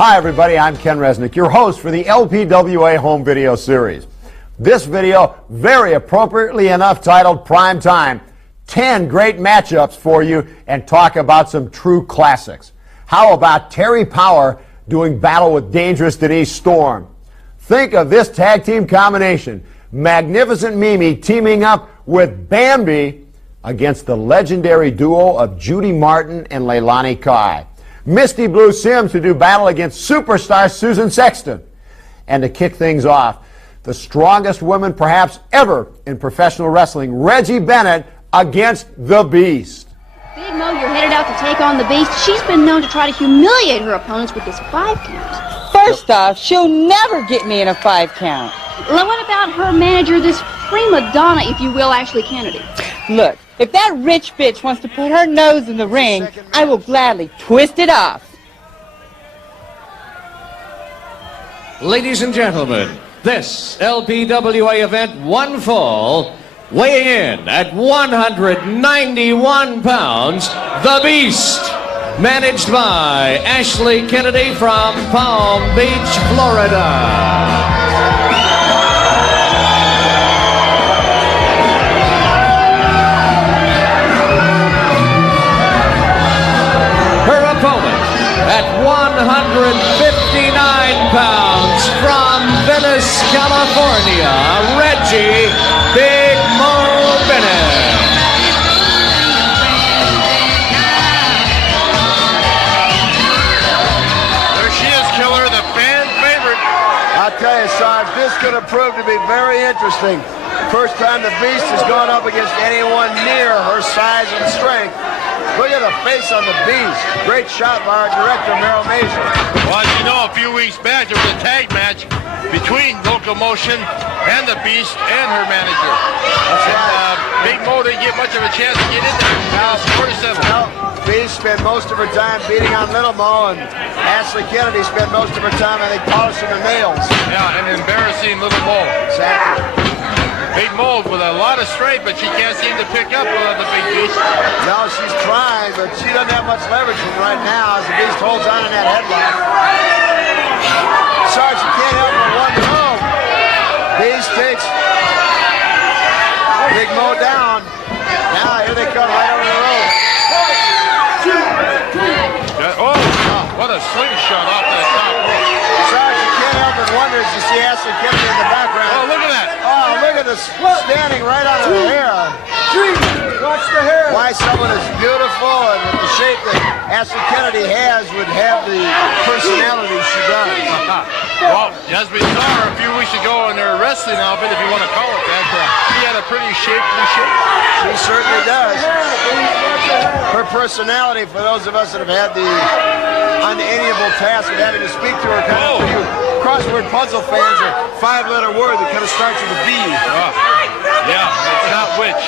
Hi everybody, I'm Ken Resnick, your host for the LPWA Home Video Series. This video, very appropriately enough, titled Prime Time. 10 great matchups for you and talk about some true classics. How about Terry Power doing battle with dangerous Denise Storm? Think of this tag team combination. Magnificent Mimi teaming up with Bambi against the legendary duo of Judy Martin and Leilani Kai. Misty Blue Sims to do battle against superstar Susan Sexton. And to kick things off, the strongest woman perhaps ever in professional wrestling, Reggie Bennett against the Beast. Big Mo, you're headed out to take on the Beast. She's been known to try to humiliate her opponents with this 5 count. First off, she'll never get me in a 5 count. Well, what about her manager, this prima donna, if you will, Ashley Kennedy? Look, if that rich bitch wants to put her nose in the ring, I will gladly twist it off. Ladies and gentlemen, this LPWA event, one fall, weighing in at 191 pounds, the Beast, managed by Ashley Kennedy from Palm Beach, Florida. Her opponent at 159 pounds from Venice, California, Reggie Big Mo Bennett. There she is, Killer, the fan favorite. I'll tell you, Sarge, this could have proved to be very interesting. First time the Beast has gone up against anyone near her size and strength. Look at the face on the Beast. Great shot by our director, Merrill Mason. Well, as you know, a few weeks back, there was a tag match between Locomotion and the Beast and her manager. That's right. Big Mo didn't get much of a chance to get in there. Now it's 47. Well, Beast spent most of her time beating on Little Mo, and Ashley Kennedy spent most of her time, I think, polishing her nails. Yeah, and embarrassing Little Mo. Exactly. Big Mo with a lot of strength, but she can't seem to pick up the Big Beast. No, she's trying, but she doesn't have much leverage from right now as the Beast holds on in that headlock. Sarge, you can't help but wonder, Beast takes Big Mo down. Now, here they come right over the rope. Oh, what a slingshot off that top rope. Sarge, you can't help but wonder as you see Ashley Kennedy in the background. Oh, look at that. Oh, look at this standing right on her hair. Watch the hair. Why someone as beautiful and with the shape that Ashley Kennedy has would have the personality she does. Well, as we saw her a few weeks ago in her wrestling outfit, if you want to call it that, she had a pretty shapely shape. She certainly does. Her personality, for those of us that have had the unenviable task of having to speak to her, kind of you crossword puzzle fans, a 5-letter word that kind of starts with a B. Yeah, it's not which.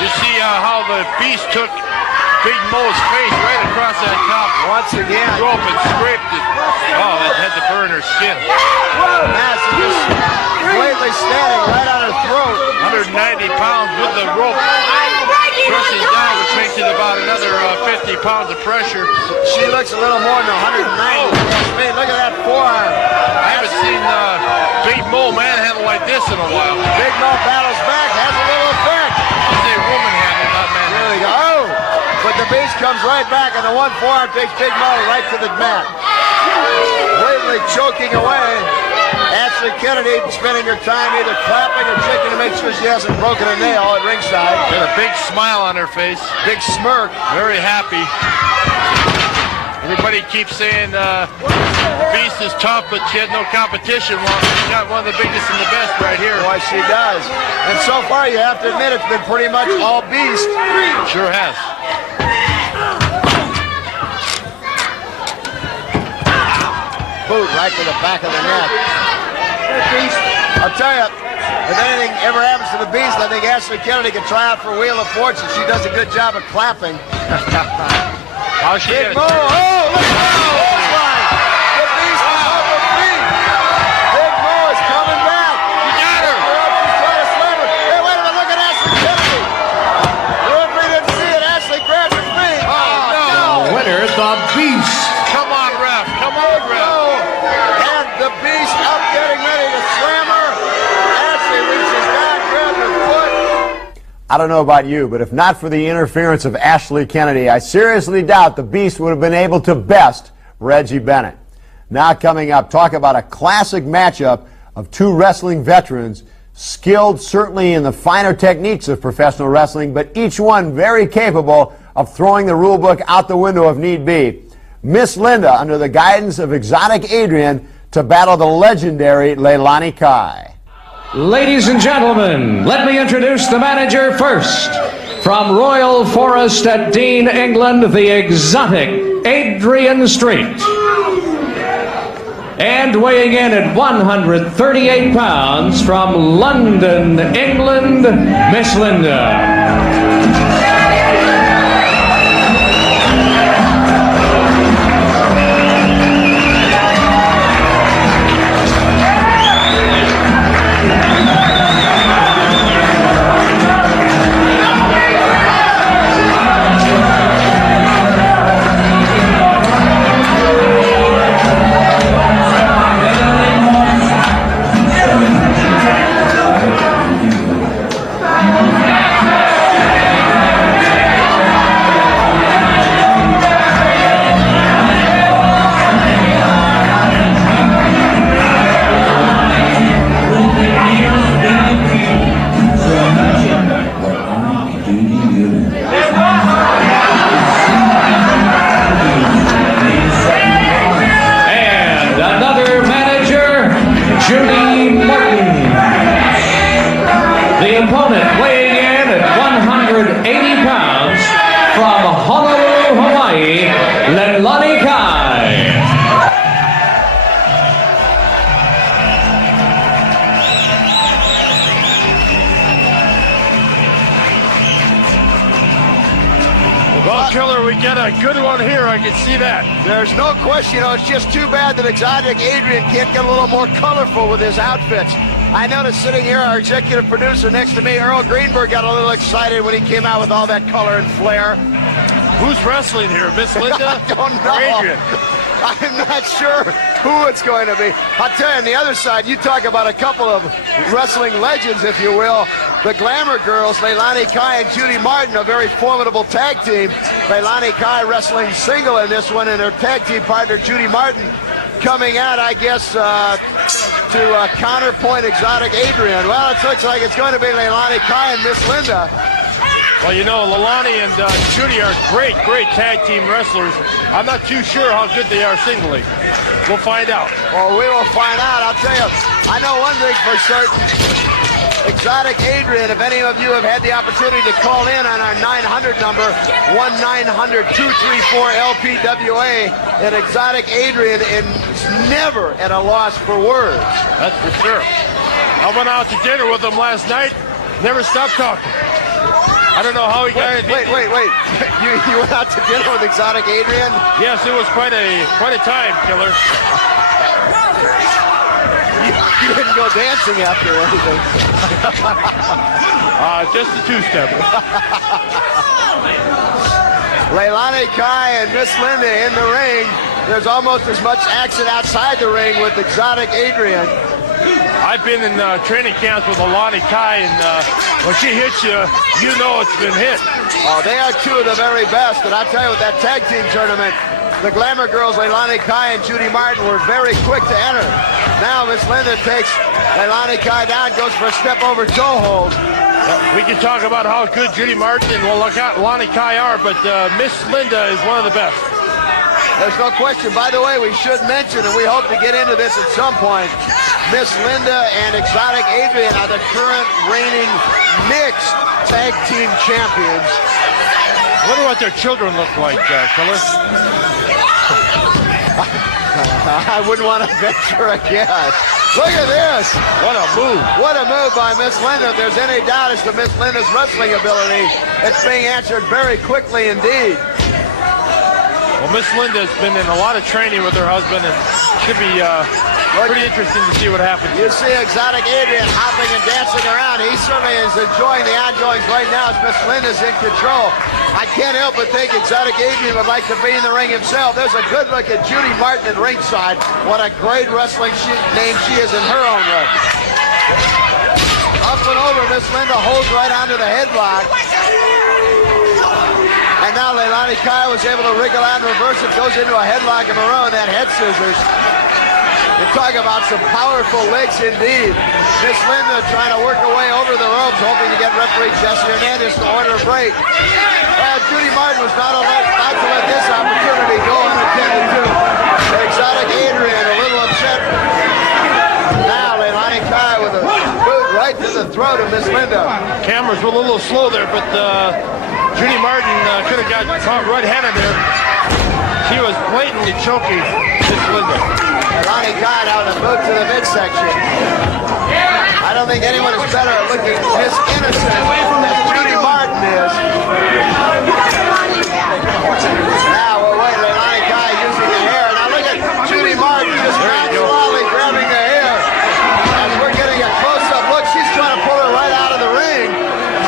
You see how the Beast took Big Mo's face right across that top Once again. rope and scraped it. Oh, that had to burn her skin. Massive, just blatantly standing right on her throat. 190 pounds with the rope pressing down, which makes it about another 50 pounds of pressure. She looks a little more than 190. Hey, look at that forearm. I haven't seen Big Mo manhandle like this in a while. Big Mo battles back, has a little effect. I'll say woman handle, not man. There we go. Oh! But the Beast comes right back, and the one forearm takes Big Mo right to the mat. Blatantly choking away. Ashley Kennedy spending her time either clapping or checking to make sure she hasn't broken a nail at ringside. Got a big smile on her face. Big smirk. Very happy. Everybody keeps saying Beast is tough, but she had no competition. Well, she got one of the biggest and the best right here. Boy, she does. And so far, you have to admit, it's been pretty much all Beast. Sure has. Boot right to the back of the neck. I'll tell you, if anything ever happens to the Beast, I think Ashley Kennedy can try out for Wheel of Fortune. She does a good job of clapping. How she Big is. Mo, oh, look at that. The Beast is on the feet. Big Mo is coming back. You got her. She's trying to slam her. Hey, wait a minute, look at Ashley Kennedy. The referee didn't see it. Ashley grabbed her feet. Oh, no. Winner, the Beast. Come on, I don't know about you, but if not for the interference of Ashley Kennedy, I seriously doubt the Beast would have been able to best Reggie Bennett. Now coming up, talk about a classic matchup of two wrestling veterans, skilled certainly in the finer techniques of professional wrestling, but each one very capable of throwing the rule book out the window if need be. Miss Linda, under the guidance of Exotic Adrian, to battle the legendary Leilani Kai. Ladies and gentlemen, let me introduce the manager first. From Royal Forest at Dean, England, the Exotic Adrian Street. And weighing in at 138 pounds from London, England, Miss Linda. Killer, we get a good one here. I can see that. There's no question. You know, it's just too bad that Exotic Adrian can't get a little more colorful with his outfits. I noticed sitting here, our executive producer next to me, Earl Greenberg, got a little excited when he came out with all that color and flair. Who's wrestling here, Miss Linda? I don't know. Or Adrian? I'm not sure who it's going to be. I'll tell you, on the other side, you talk about a couple of wrestling legends, if you will. The Glamour Girls, Leilani Kai and Judy Martin, a very formidable tag team. Leilani Kai wrestling single in this one, and her tag team partner, Judy Martin, coming out, I guess, to counterpoint Exotic Adrian. Well, it looks like it's going to be Leilani Kai and Miss Linda. Well, you know, Leilani and Judy are great tag team wrestlers. I'm not too sure how good they are singly. We'll find out. Well, we will find out. I'll tell you, I know one thing for certain. Exotic Adrian, if any of you have had the opportunity to call in on our 900 number, 1-900-234-LPWA, and Exotic Adrian is never at a loss for words. That's for sure. I went out to dinner with him last night, never stopped talking. I don't know how he got it. Wait. You went out to dinner with Exotic Adrian? Yes, it was quite a time, Killer. You didn't go dancing after anything. Just a two-step. Leilani Kai and Miss Linda in the ring. There's almost as much action outside the ring with Exotic Adrian. I've been in training camps with Leilani Kai, and when she hits you, you know it's been hit. Oh, they are two of the very best. And I'll tell you, with that tag team tournament, the Glamour Girls, Leilani Kai and Judy Martin, were very quick to enter. Now Miss Linda takes Leilani Kai down, goes for a step over toe hold. We can talk about how good Judy Martin and Leilani Kai are, but Miss Linda is one of the best. There's no question. By the way, we should mention, and we hope to get into this at some point, Miss Linda and Exotic Adrian are the current reigning mixed tag team champions. I wonder what their children look like, Killer. I wouldn't want to venture a guess. Look at this. What a move. What a move by Miss Linda. If there's any doubt as to Miss Linda's wrestling ability, it's being answered very quickly indeed. Well, Miss Linda's been in a lot of training with her husband, and should be pretty interesting to see what happens. You see Exotic Adrian hopping and dancing around. He certainly is enjoying the ongoings right now as Miss Linda's in control. I can't help but think Exotic Adrian would like to be in the ring himself. There's a good look at Judy Martin at ringside. What a great wrestling name she is in her own right. Up and over Miss Linda holds right onto the headlock. And now Leilani Kai was able to wriggle out and reverse it, goes into a headlock of her own, that head scissors. You talk about some powerful legs indeed. Miss Linda trying to work her way over the ropes, hoping to get referee Jesse Hernandez to order a break. Judy Martin was not about to let this opportunity go unattended to. Exotic Adrian a little upset. Now Leilani Kai with a boot right to the throat of Miss Linda. Cameras were a little slow there, but Judy Martin could have got caught red-handed there. She was blatantly choking Miss Linda. Leilani Kai now with a boot to the midsection. I don't think anyone is better at looking this innocent as Judy Martin is. Now we'll wait, Leilani Kai using the hair. Now look at Judy Martin just nonchalantly grabbing the hair. As we're getting a close-up look, she's trying to pull her right out of the ring.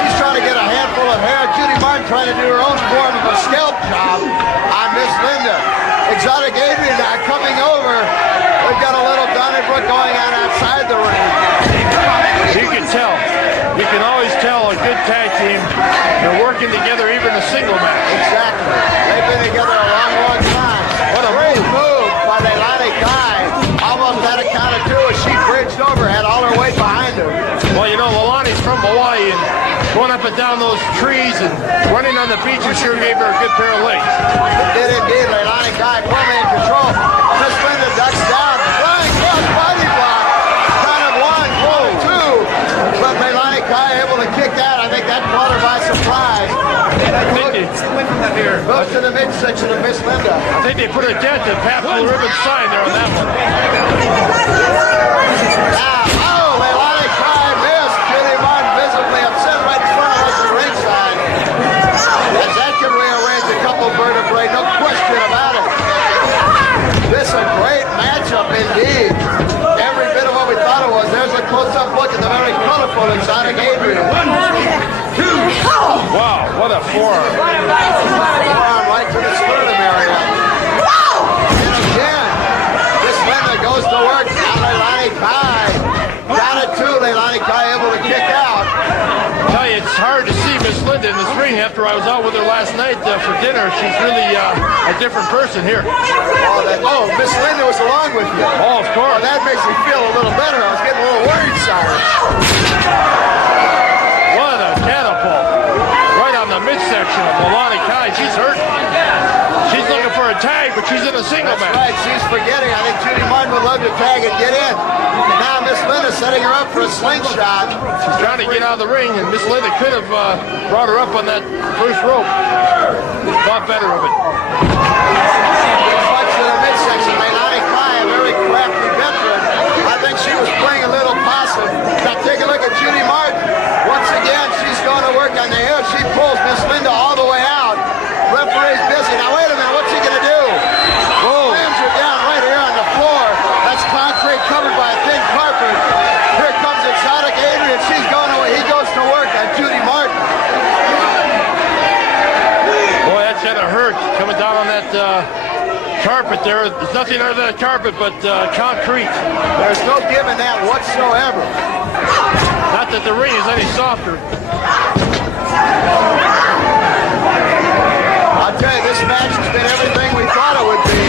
She's trying to get a handful of hair. Judy Martin trying to do her own form of a scalp job on Miss Linda. Exotic Adrian now coming over. We've got a little Donnybrook going on outside the ring. You can tell. You can always tell a good tag team. They're working together even a single match. Exactly. They've been together a long, long time. What a great move by Leilani Kai. Almost had a count of two as she bridged over, had all her weight behind her. Well, you know, Leilani's from Hawaii, and going up and down those trees and running on the beach, I'm sure gave her a good pair of legs. It did indeed. Leilani Kai firmly in control. Miss Linda ducks down. Flying cross body block. Kind of one, two. But Leilani Kai able to kick that. I think that caught her by surprise. Goes to the midsection of Miss Linda. I think they put a dent in Pat Blue Ribbon sign there on that one. Now, Leilani Kai missed. Judy Martin visibly upset right in front of us at ringside. As that can rearrange a couple vertebrae, no question about it. This is a great matchup indeed. Every bit of what we thought it was. There's a close-up look at the very colorful Exotic Adrian. Wow, what a forearm. Forearm right to the sternum area. And again, Miss Linda goes to work. Now Leilani Kai. Down at two, Leilani Kai able to kick out. I tell you, it's hard to see Miss Linda in this ring after I was out with her last night for dinner. She's really a different person here. Miss Linda was along with you. Oh, of course. Well, that makes me feel a little better. I was getting a little worried, Cyrus. What a catapult. Right on the midsection of Leilani Kai. She's hurt. She's looking for a tag, but she's in a single match. Right, she's forgetting. I think Judy Martin would love to tag and get in. And now Miss Linda setting her up for a slingshot. She's trying to get out of the ring, and Miss Linda could have brought her up on that first rope. Thought better of it. Punch to the midsection. Leilani Kai, a very crafty veteran. I think she was playing a little possum. Now take a look at Judy Martin. Once again, she's going to work on the hair. She pulls Miss Linda all the way out. Referee's busy. Now wait a minute, what's he going to do? Slams her down right here on the floor. That's concrete covered by a thin carpet. Here comes Exotic Adrian. He goes to work on Judy Martin. Boy, that's gonna hurt coming down on that carpet there. There's nothing under that carpet but concrete. There's no giving that whatsoever. Not that the ring is any softer. I'll tell you, this match has been everything we thought it would be.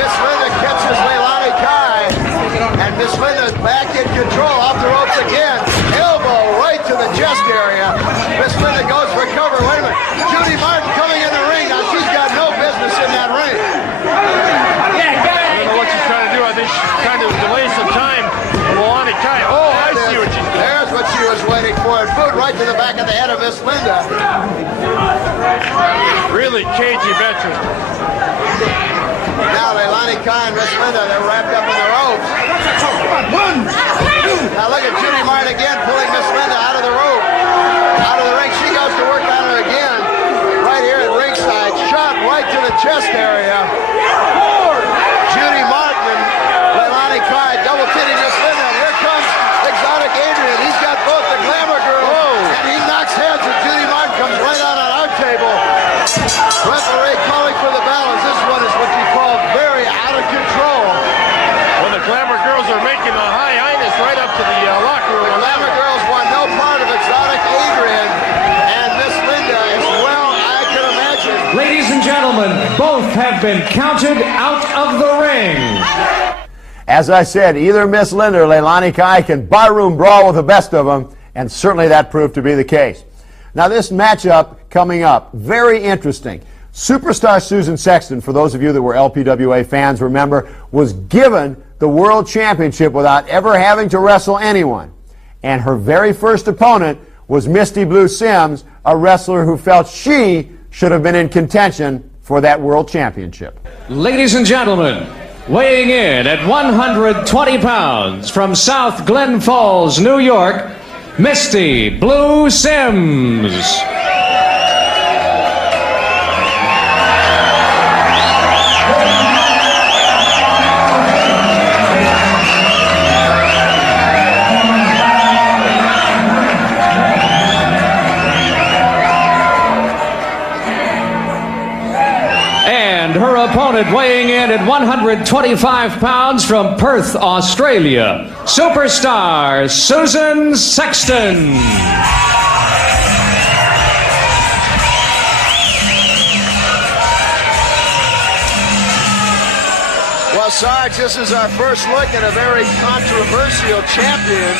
Miss Linda catches Leilani Kai, and Miss Linda's back in control, off the ropes again. Elbow right to the chest area. Miss Linda goes for cover. Wait a minute. Judy Martin coming in the ring. Now she's got no business in that ring. I don't know what she's trying to do. I think she's trying to delay some time. Leilani Kai. Oh, I see what she's doing. There's what she was waiting for. And boot right to the back of the head of Miss Linda. Really cagey veteran. Now Leilani Kai and Miss Linda, they're wrapped up in the ropes. Now look at Judy Martin again pulling Miss Linda out of the rope. Out of the ring. She goes to work on her again. Right here at ringside. Shot right to the chest area. Judy Martin and Leilani Kai double hitting Miss Linda. And here comes Exotic Adrian. He's got both the Glamour Girl and he knocks heads and Judy Martin comes right out on our table. Referee calling for the balance. This one is what you call very out of control. When the Glamour Girls are making a high both have been counted out of the ring. As I said, either Miss Linda or Leilani Kai can barroom brawl with the best of them, and certainly that proved to be the case. Now this matchup coming up, very interesting. Superstar Susan Sexton, for those of you that were LPWA fans, remember, was given the World Championship without ever having to wrestle anyone. And her very first opponent was Misty Blue Sims, a wrestler who felt she should have been in contention for that World Championship. Ladies and gentlemen, weighing in at 120 pounds from South Glen Falls, New York, Misty Blue Sims. Her opponent weighing in at 125 pounds from Perth, Australia, superstar Susan Sexton. Well, Sarge, this is our first look at a very controversial champion.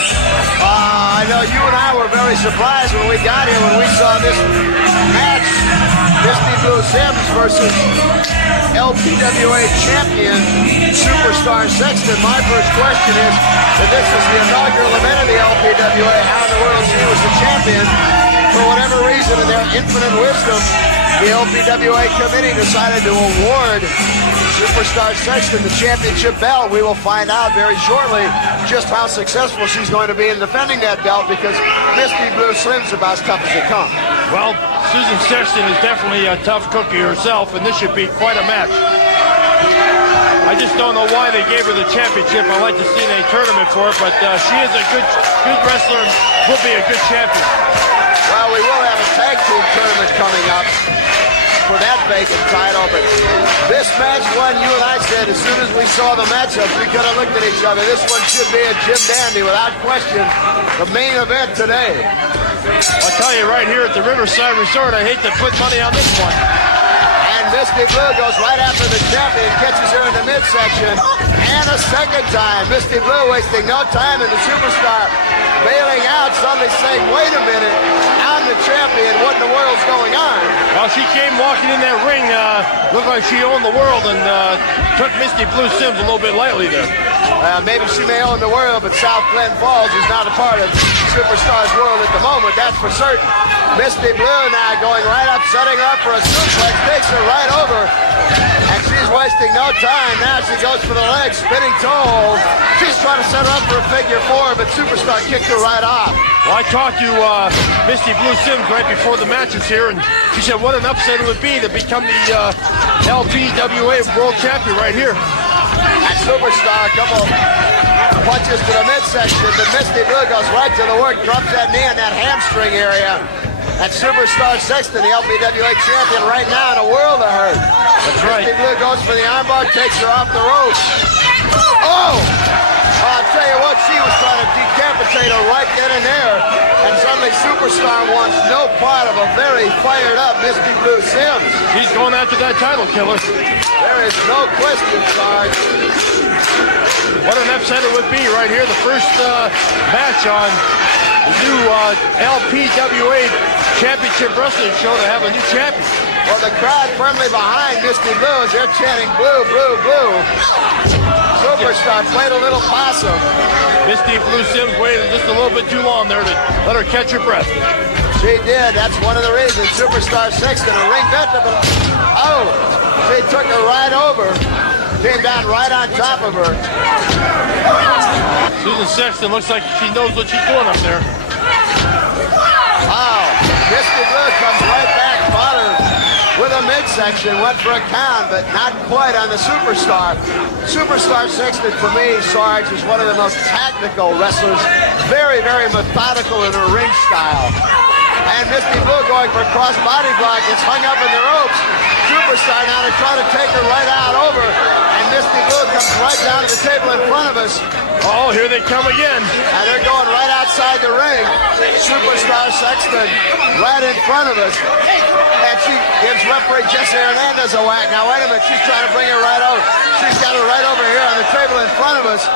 I know you and I were very surprised when we got here, when we saw this match, Misty Blue Sims versus LPWA champion, Superstar Sexton. My first question is that this is the inaugural event of the LPWA. How in the world she was the champion? For whatever reason, in their infinite wisdom, the LPWA committee decided to award Superstar Sexton the championship belt. We will find out very shortly just how successful she's going to be in defending that belt, because Misty Blue Sims is about as tough as they come. Well, Susan Sexton is definitely a tough cookie herself, and this should be quite a match. I just don't know why they gave her the championship. I'd like to see a tournament for it, but she is a good wrestler and will be a good champion. Well, we will have a tag team tournament coming up for that vacant title, but this match one, you and I said as soon as we saw the matchups, we could have looked at each other. This one should be a Jim Dandy, without question, the main event today. I'll tell you right here at the Riverside Resort, I hate to put money on this one. And Misty Blue goes right after the champion, catches her in the midsection, and a second time. Misty Blue wasting no time, and the Superstar bailing out, suddenly saying, wait a minute, I'm the champion, what in the world's going on? Well, she came walking in that ring, looked like she owned the world, and took Misty Blue Sims a little bit lightly there. Maybe she may own the world, but South Glen Falls is not a part of Superstar's world at the moment, that's for certain. Misty Blue now going right up, setting her up for a suplex, takes her right over, and she's wasting no time. Now she goes for the leg, spinning toe hold. She's trying to set her up for a figure four, but Superstar kicked her right off. Well, I talked to Misty Blue Sims right before the matches here, and she said what an upset it would be to become the LPWA World Champion right here. And Superstar, a couple punches to the midsection, but Misty Blue goes right to the work, drops that knee in that hamstring area. And Superstar Sexton, the LPWA champion, right now in a world of hurt. That's right. Misty Blue goes for the armbar, takes her off the ropes. Oh! I'll tell you what, she was trying to decapitate her right then and there. And suddenly Superstar wants no part of a very fired up Misty Blue Sims. He's going after that title killer. There is no question, Sarge. What an upset it would be right here. The first match on the new LPWA Championship Wrestling show to have a new champion. Well, the crowd firmly behind Misty Blue as they're chanting blue, blue, blue. Superstar played a little possum. Misty Blue Sims waited just a little bit too long there to let her catch her breath. She did. That's one of the reasons. Superstar Sexton, a ring veteran. Oh, she took her right over. Came down right on top of her. Susan Sexton looks like she knows what she's doing up there. Oh, Misty Blue comes right back, fought her with a midsection, went for a count, but not quite on the Superstar. Superstar Sexton, for me, Sarge, is one of the most tactical wrestlers. Very, very methodical in her ring style. And Misty Blue going for a cross-body block, gets hung up in the ropes. Superstar now to try to take her right out over. And Misty Blue comes right down to the table in front of us. Oh, here they come again. And they're going right outside the ring. Superstar Sexton right in front of us. And she gives referee Jesse Hernandez a whack. Now, wait a minute. She's trying to bring her right over. She's got her right over here on the table in front of us.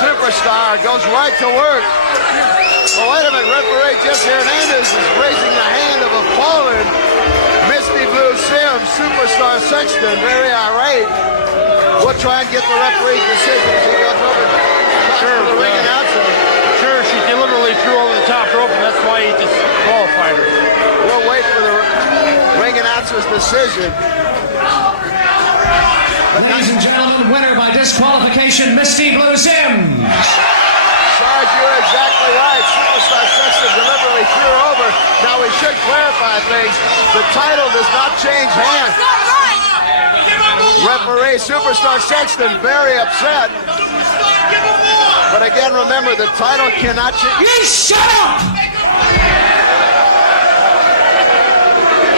Superstar goes right to work. Well, wait a minute. Referee Jesse Hernandez is raising the hand of a fallen Misty Blue Sims. Superstar Sexton, very irate. We'll try and get the referee's decision as he goes over to the ring announcer. Sure, she deliberately threw over the top rope, and that's why he disqualified her. We'll wait for the ring announcer's decision. Ladies and gentlemen, winner by disqualification, Misty Blue Sims. Sarge, you're exactly right. Superstar Sexton deliberately threw her over. Now we should clarify things. The title does not change hands. Referee Superstar Sexton very upset. But again, remember, the title cannot change. You shut up!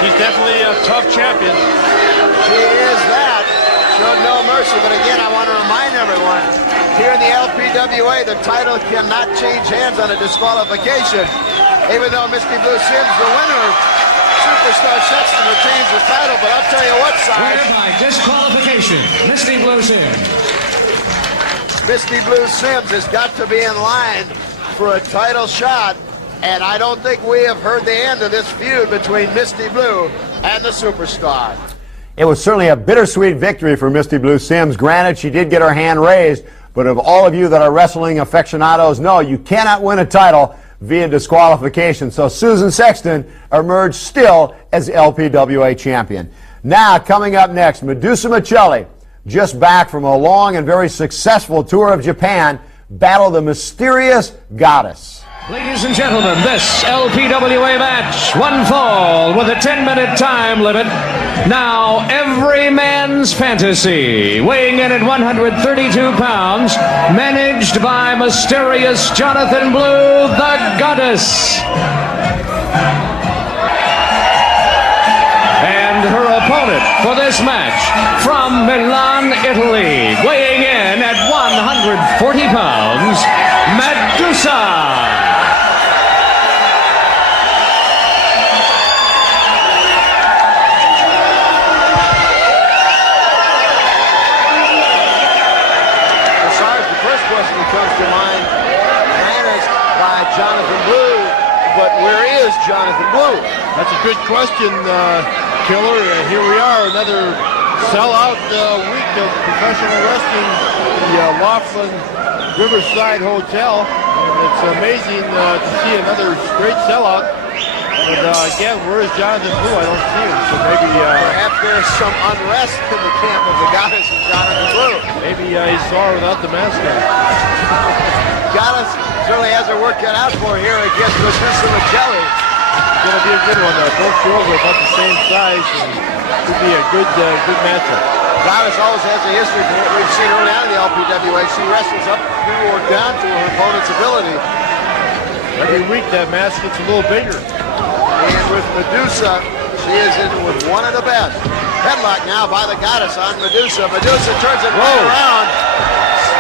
She's definitely a tough champion. She is that. Showed no mercy. But again, I want to remind everyone, here in the LPWA, the title cannot change hands on a disqualification. Even though Misty Blue Sims, the winner, Superstar Sexton retains the title. But I'll tell you what, Sarge. Winner by disqualification, Misty Blue Sims. Misty Blue Sims has got to be in line for a title shot, and I don't think we have heard the end of this feud between Misty Blue and the Superstar. It was certainly a bittersweet victory for Misty Blue Sims. Granted, she did get her hand raised, but of all of you that are wrestling aficionados know you cannot win a title via disqualification. So Susan Sexton emerged still as LPWA champion. Now, coming up next, Medusa Michelli, just back from a long and very successful tour of Japan, battle the mysterious goddess. Ladies and gentlemen, this LPWA match, one fall with a 10-minute time limit. Now, every man's fantasy, weighing in at 132 pounds, managed by mysterious Jonathan Blue, the goddess. And her opponent for this match, from Milan, Italy, weighing in at 140 pounds, Medusa. Jonathan Blue, but where is Jonathan Blue? That's a good question, Killer. Here we are, another sellout week of professional wrestling, the Laughlin Riverside Hotel. And it's amazing to see another great sellout. But again, where is Jonathan Blue? I don't see him. So maybe perhaps there's some unrest in the camp of the goddess and Jonathan Blue. Maybe he saw her without the mask on. Goddess certainly has her work cut out for her here against Medusa Michelli. It's going to be a good one. Both girls are about the same size, and could be a good matchup. Goddess always has a history from what we've seen early on in the LPWA. She wrestles up through or down to her opponent's ability. Every week that mask gets a little bigger. And with Medusa, she is in with one of the best. Headlock now by the Goddess on Medusa. Medusa turns it right around.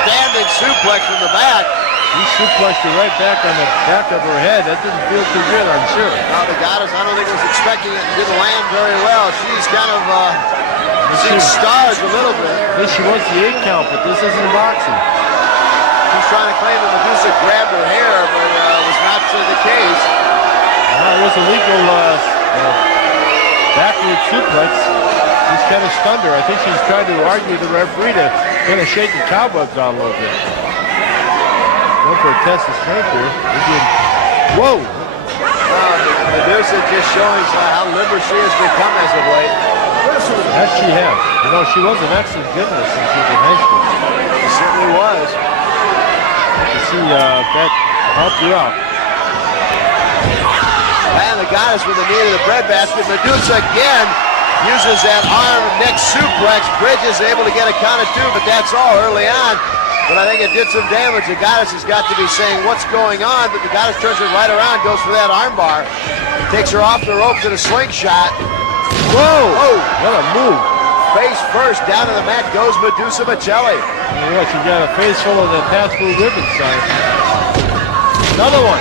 Standing suplex from the back. He suplexed her right back on the back of her head. That didn't feel too good, I'm sure. Now the Goddess, I don't think was expecting it and didn't land very well. She's kind of seen stars a little bit. At least she wants the 8 count, but this isn't boxing. She's trying to claim that Medusa grabbed her hair, but it was not the case. It was a legal backward suplex. She's kind of stunned her. I think she's trying to argue with the referee to kind of shake the cobwebs out a little bit. Going for a test of strength here. Whoa! Medusa just showing how limber she has become as of late. That she has. You know, she was an excellent gymnast since she was in high school. She certainly was. I can see that helped her out. And the Goddess with the knee to the breadbasket. Medusa again uses that arm neck suplex. Bridge is able to get a count of 2, but that's all early on. But I think it did some damage. The Goddess has got to be saying what's going on, but the Goddess turns it right around, goes for that armbar. Takes her off the ropes in a slingshot. Whoa! Oh, what a move. Face first, down to the mat goes Medusa Michelli. You know, she got a face full of the Pass Blue ribbon sign. Another one.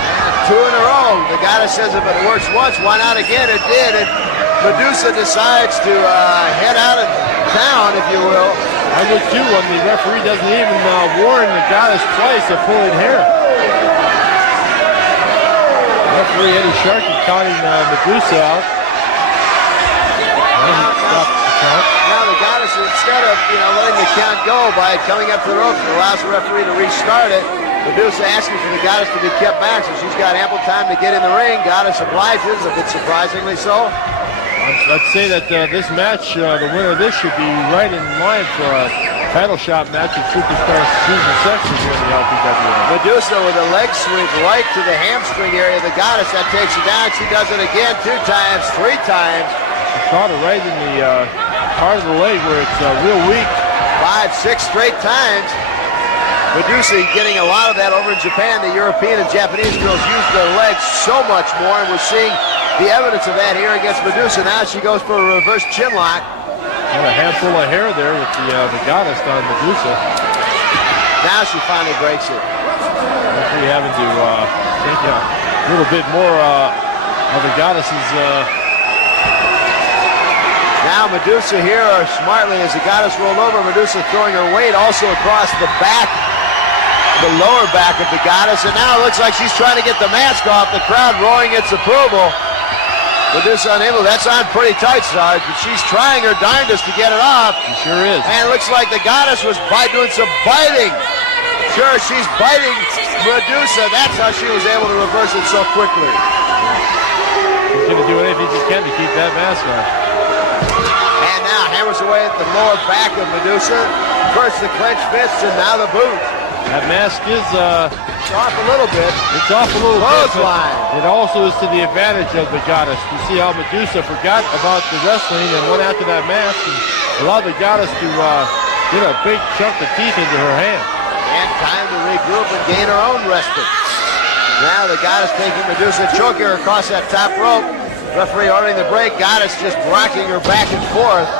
2 in a row. The goddess says if it works once, why not again? It did. And Medusa decides to head out of town, if you will. I would too when the referee doesn't even warn the goddess twice of pulling hair. Referee Eddie Sharkey counting Medusa out. Now the goddess, instead of letting the count go by coming up to the ropes, it allows the referee to restart it. Medusa asking for the goddess to be kept back, so she's got ample time to get in the ring. Goddess obliges, a bit surprisingly so. Let's say that this match, the winner of this should be right in line for a title shot match with superstar Susan Sexton here in the LPWA. Medusa with a leg sweep right to the hamstring area of the goddess. That takes her down. She does it again 2 times, 3 times. She caught her right in the part of the leg where it's real weak. 5, 6 straight times. Medusa getting a lot of that over in Japan. The European and Japanese girls use their legs so much more, and we're seeing the evidence of that here against Medusa. Now she goes for a reverse chin lock. Got a handful of hair there with the goddess on Medusa. Now she finally breaks it. We're having to think a little bit more of the goddess's. Now Medusa here smartly as the goddess rolled over. Medusa throwing her weight also across the back, the lower back of the goddess. And now it looks like she's trying to get the mask off. The crowd roaring its approval. Medusa unable. That's on pretty tight, Sarge, but she's trying her darndest to get it off. She sure is. And it looks like the goddess was doing some biting. Sure, she's biting Medusa. That's how she was able to reverse it so quickly. She's going to do anything she can to keep that mask on. And now hammers away at the lower back of Medusa. First the clenched fist and now the boot. That mask is It's off a little bit. It's off a little bit. Clothesline. It also is to the advantage of the goddess. You see how Medusa forgot about the wrestling and went after that mask and allowed the goddess to get a big chunk of teeth into her hand. And time to regroup and gain her own respite. Now the goddess taking Medusa, choking her across that top rope. Referee ordering the break. Goddess just rocking her back and forth.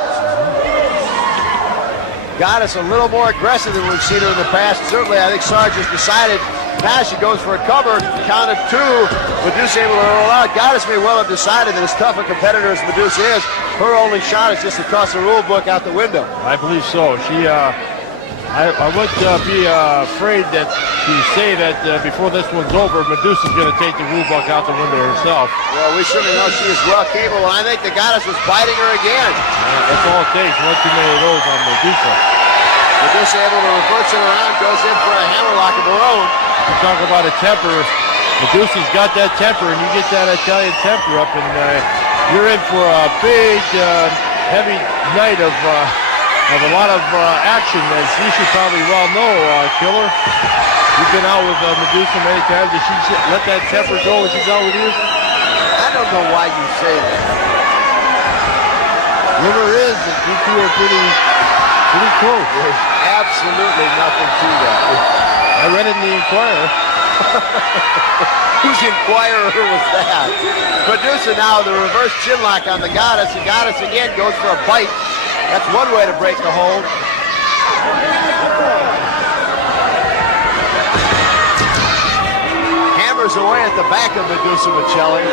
Goddess a little more aggressive than we've seen her in the past. Certainly, I think Sarge has decided. Now she goes for a cover. Count of 2. Medusa able to roll out. Goddess may well have decided that as tough a competitor as Medusa is, her only shot is just to toss the rule book out the window. I believe so. She, I would be afraid that to say that before this one's over, Medusa's going to take the rule book out the window herself. Well, we certainly know she is well capable, and I think the goddess was biting her again. That's all it takes. One too many of those on Medusa. Medusa able to reverse it around, goes in for a hammerlock of her own. You talk about a temper. Medusa's got that temper, and you get that Italian temper up, and you're in for a big, heavy night of a lot of action, as you should probably well know, Killer. You've been out with Medusa many times. Does she let that temper go when she's out with you? I don't know why you say that. Rumor is that you two are pretty close. There's absolutely nothing to that. I read it in the Inquirer. Whose Inquirer was that? Medusa now the reverse chin lock on the goddess. The goddess again goes for a bite. That's one way to break the hold. Hammers away at the back of Medusa Michelli.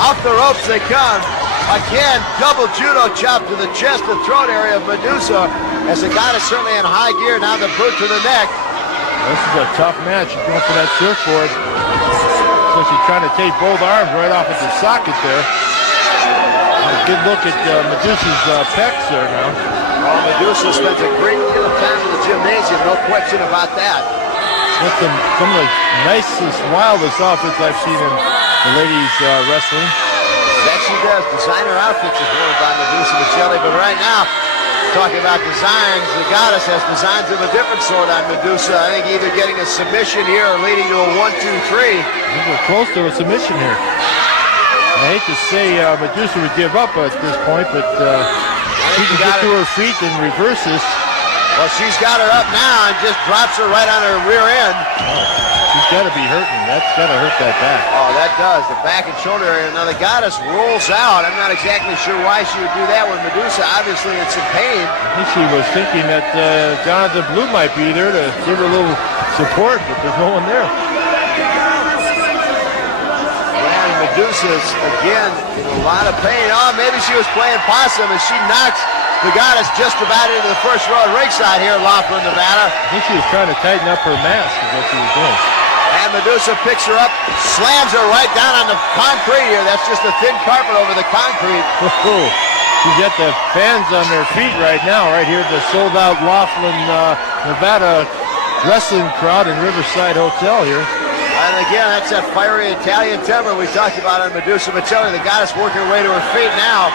Off the ropes they come. Again, double judo chop to the chest and throat area of Medusa as the goddess certainly in high gear. Now the boot to the neck. This is a tough match. You're going for that surfboard. So she's trying to take both arms right off at the socket there. A good look at Medusa's pecs there now. Well, Medusa spends a great deal of time in the gymnasium, no question about that. That's some of the nicest, wildest outfits I've seen in the ladies wrestling. That she does. Designer outfits is worn by Medusa Michelli, but right now, talking about designs, the goddess has designs of a different sort on Medusa. I think either getting a submission here or leading to a 1, 2, 3. We're close to a submission here. I hate to say Medusa would give up at this point, but she can get to her feet and reverse this. Well, she's got her up now and just drops her right on her rear end. She's got to be hurting. That's got to hurt that back. Oh, that does. The back and shoulder area. Now, the goddess rolls out. I'm not exactly sure why she would do that when Medusa obviously in some pain. I think she was thinking that Jonathan Blue might be there to give her a little support, but there's no one there. And Medusa's, again, in a lot of pain. Oh, maybe she was playing possum, and she knocks the goddess just about into the first row at ringside here in Lpwa, Nevada. I think she was trying to tighten up her mask is what she was doing. And Medusa picks her up, slams her right down on the concrete here. That's just a thin carpet over the concrete. You get the fans on their feet right now, right here at the sold-out Laughlin, Nevada wrestling crowd in Riverside Hotel here. And again, that's that fiery Italian temper we talked about on Medusa Michelli. The goddess working her way to her feet now.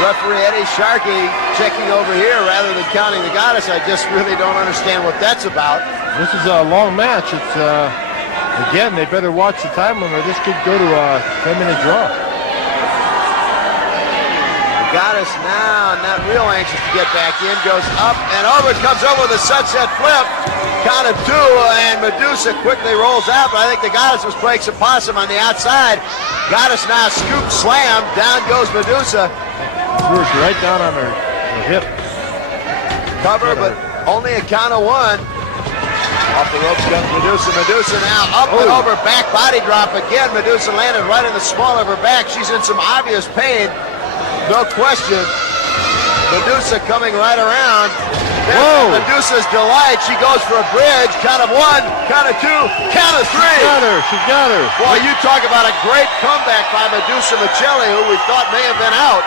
Referee Eddie Sharkey checking over here rather than counting the goddess. I just really don't understand what that's about. This is a long match. It's again, they better watch the time limit. This could go to a 10-minute draw. The goddess now not real anxious to get back in. Goes up and over. Comes over with a sunset flip. Count of two, and Medusa quickly rolls out. But I think the goddess was playing some possum on the outside. Goddess now scoop slam. Down goes Medusa. Threw it right down on her hip. Cover, but only a count of one. Off the ropes comes Medusa. Medusa now up and over, back body drop again. Medusa landed right in the small of her back. She's in some obvious pain, no question. Medusa coming right around. Then Medusa's delight, she goes for a bridge. Count of one, count of two, count of three. She got her. Boy, you talk about a great comeback by Medusa Michelli, who we thought may have been out.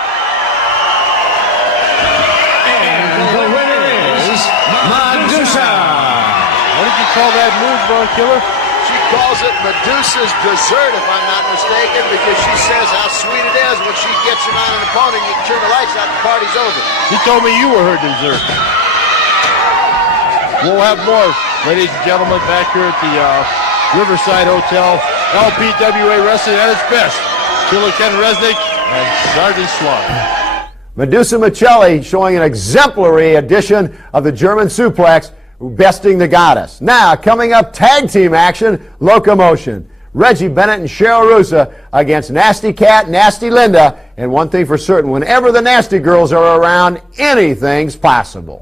The winner is Medusa. What did you call that move, Killer? She calls it Medusa's dessert, if I'm not mistaken, because she says how sweet it is when she gets it on an opponent. You can turn the lights out, the party's over. She told me you were her dessert. We'll have more, ladies and gentlemen, back here at the Riverside Hotel. LPWA Wrestling at its best. Killer Ken Resnick and Sergeant Slaughter. Medusa Michelli showing an exemplary edition of the German suplex, besting the goddess. Now, coming up, tag team action, Locomotion. Reggie Bennett and Cheryl Russa against Nasty Cat, Nasty Linda. And one thing for certain, whenever the Nasty Girls are around, anything's possible.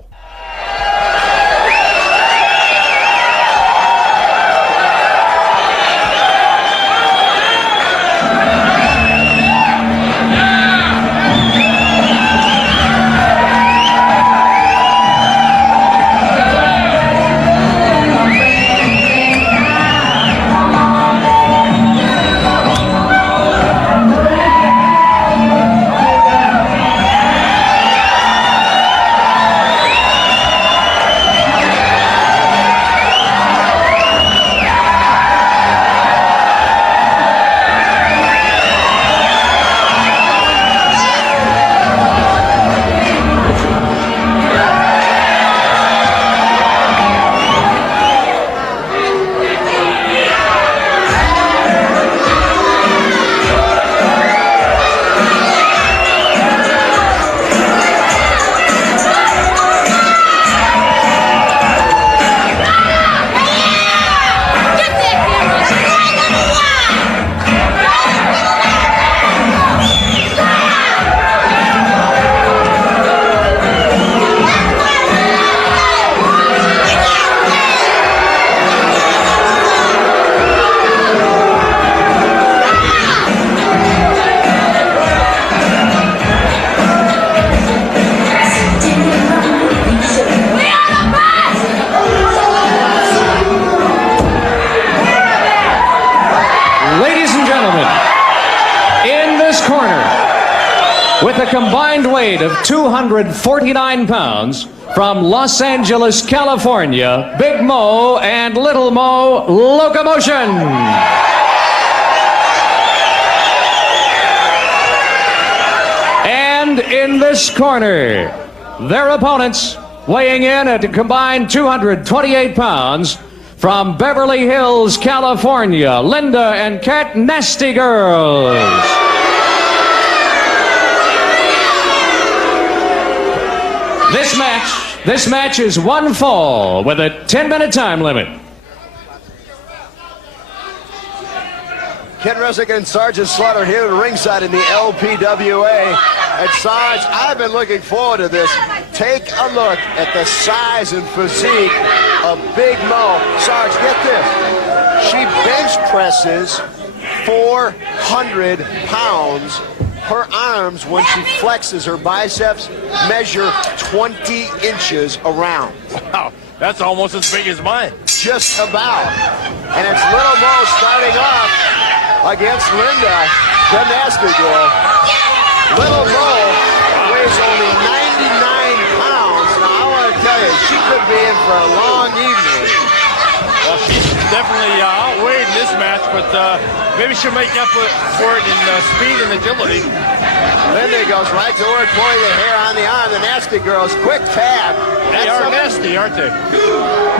With a combined weight of 249 pounds, from Los Angeles, California, Big Mo and Little Mo Locomotion. And in this corner, their opponents, weighing in at a combined 228 pounds, from Beverly Hills, California, Linda and Cat Nasty Girls. This match is one fall with a 10-minute time limit. Ken Resnick and Sergeant Slaughter here at ringside in the LPWA. And Sarge, I've been looking forward to this. Take a look at the size and physique of Big Mo. Sarge, get this. She bench presses 400 pounds. Her arms, when she flexes her biceps, measure 20 inches around. Wow, that's almost as big as mine. Just about. And it's Little Mo starting off against Linda, the nasty girl. Little Mo weighs only 99 pounds. Now, I want to tell you, she could be in for a long evening. Well, she's definitely outweighed in this match, but maybe she'll make up for it in speed and agility. Linda goes right to work, pulling the hair on the arm. The nasty girls, quick tag. They are nasty, aren't they?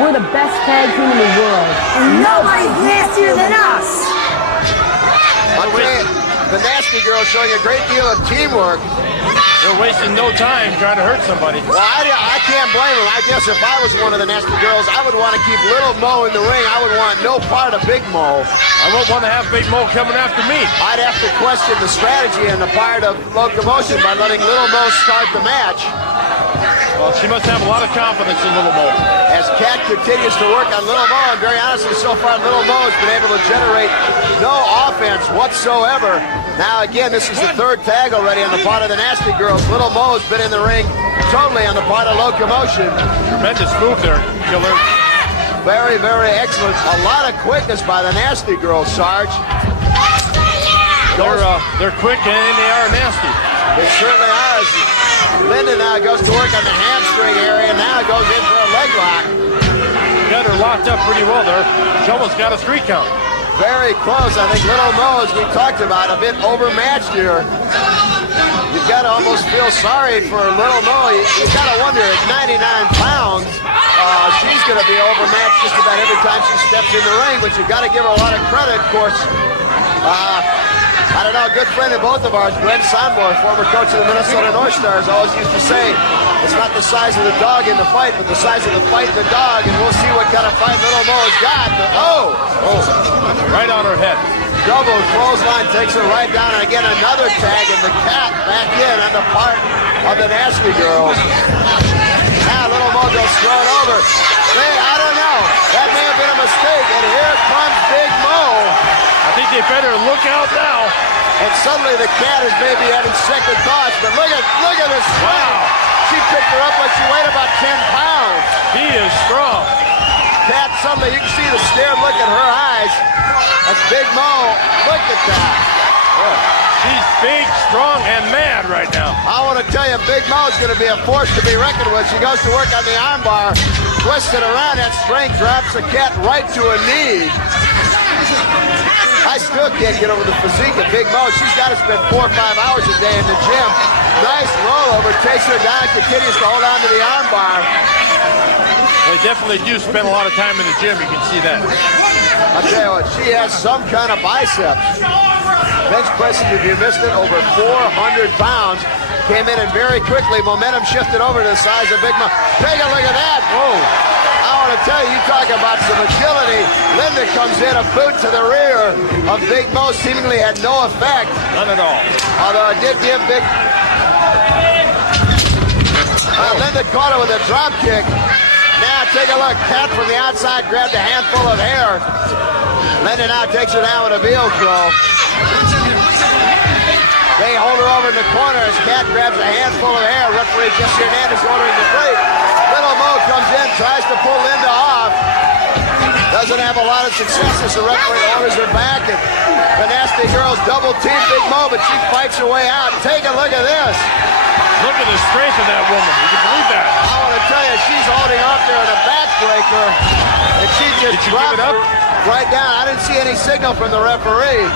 We're the best tag team in the world. And nobody's nastier than us. Okay, the nasty girls showing a great deal of teamwork. They're wasting no time trying to hurt somebody. Well, I can't blame them. I guess if I was one of the nasty girls, I would want to keep Little Mo in the ring. I would want no part of Big Mo. I won't want to have Big Mo coming after me. I'd have to question the strategy and the part of locomotion by letting Little Mo start the match. Well, she must have a lot of confidence in Little Mo. As Kat continues to work on Little Mo, and very honestly, so far Little Mo has been able to generate no offense whatsoever. Now again, this is the third tag already on the part of the nasty girls. Little Mo has been in the ring totally on the part of locomotion. Tremendous move there, Killer. Very, very excellent. A lot of quickness by the nasty girls, Sarge. They're quick and they are nasty. They certainly are. Linda now goes to work on the hamstring area. Now goes in for a leg lock. Got her locked up pretty well there. She almost got a 3 count. Very close. I think Little Mo, as we talked about, a bit overmatched here. You've got to almost feel sorry for Little Mo. You've got to wonder, at 99 pounds, she's going to be overmatched just about every time she steps in the ring, but you've got to give her a lot of credit, of course. I don't know, a good friend of both of ours, Glenn Sonmore, former coach of the Minnesota North Stars, always used to say, it's not the size of the dog in the fight, but the size of the fight in the dog, and we'll see what kind of fight Little Mo has got. But, right on her head. Double clothesline takes her right down, and again another tag, and the Cat back in on the part of the nasty girls. Now Little Mo goes thrown over. I don't know. That may have been a mistake, and here comes Big Mo. I think they better look out now. And suddenly the Cat is maybe having second thoughts, but look at this. Wow. She picked her up like she weighed about 10 pounds. He is strong. Cat, suddenly you can see the scared look in her eyes. That's Big Mo. Look at that. Oh, she's big, strong, and mad right now. I want to tell you, Big Mo is going to be a force to be reckoned with. She goes to work on the armbar, twists it around, that strength drops the Cat right to a knee. I still can't get over the physique of Big Mo. She's got to spend 4 or 5 hours a day in the gym. Nice rollover, takes her down, continues to hold on to the armbar. They definitely do spend a lot of time in the gym, you can see that. I'll tell you what, she has some kind of biceps. Bench pressing, if you missed it, over 400 pounds. Came in and very quickly, momentum shifted over to the size of Big Mo. Take a look at that. Whoa. I want to tell you, you talk about some agility. Linda comes in, a boot to the rear of Big Mo, seemingly had no effect. None at all. Although it did give Big... Linda caught her with a drop kick. Now take a look. Cat from the outside grabbed a handful of hair. Linda now takes her down with a heel throw. They hold her over in the corner as Cat grabs a handful of hair. Referee Jesse Hernandez ordering the break. Little Mo comes in, tries to pull Linda off. Doesn't have a lot of success as the referee orders her back. And the nasty girls double team Big Mo, but she fights her way out. Take a look at this. Look at the strength of that woman. You can believe that. I want to tell you, she's holding off there in a backbreaker. And she just dropped her right down. I didn't see any signal from the referee.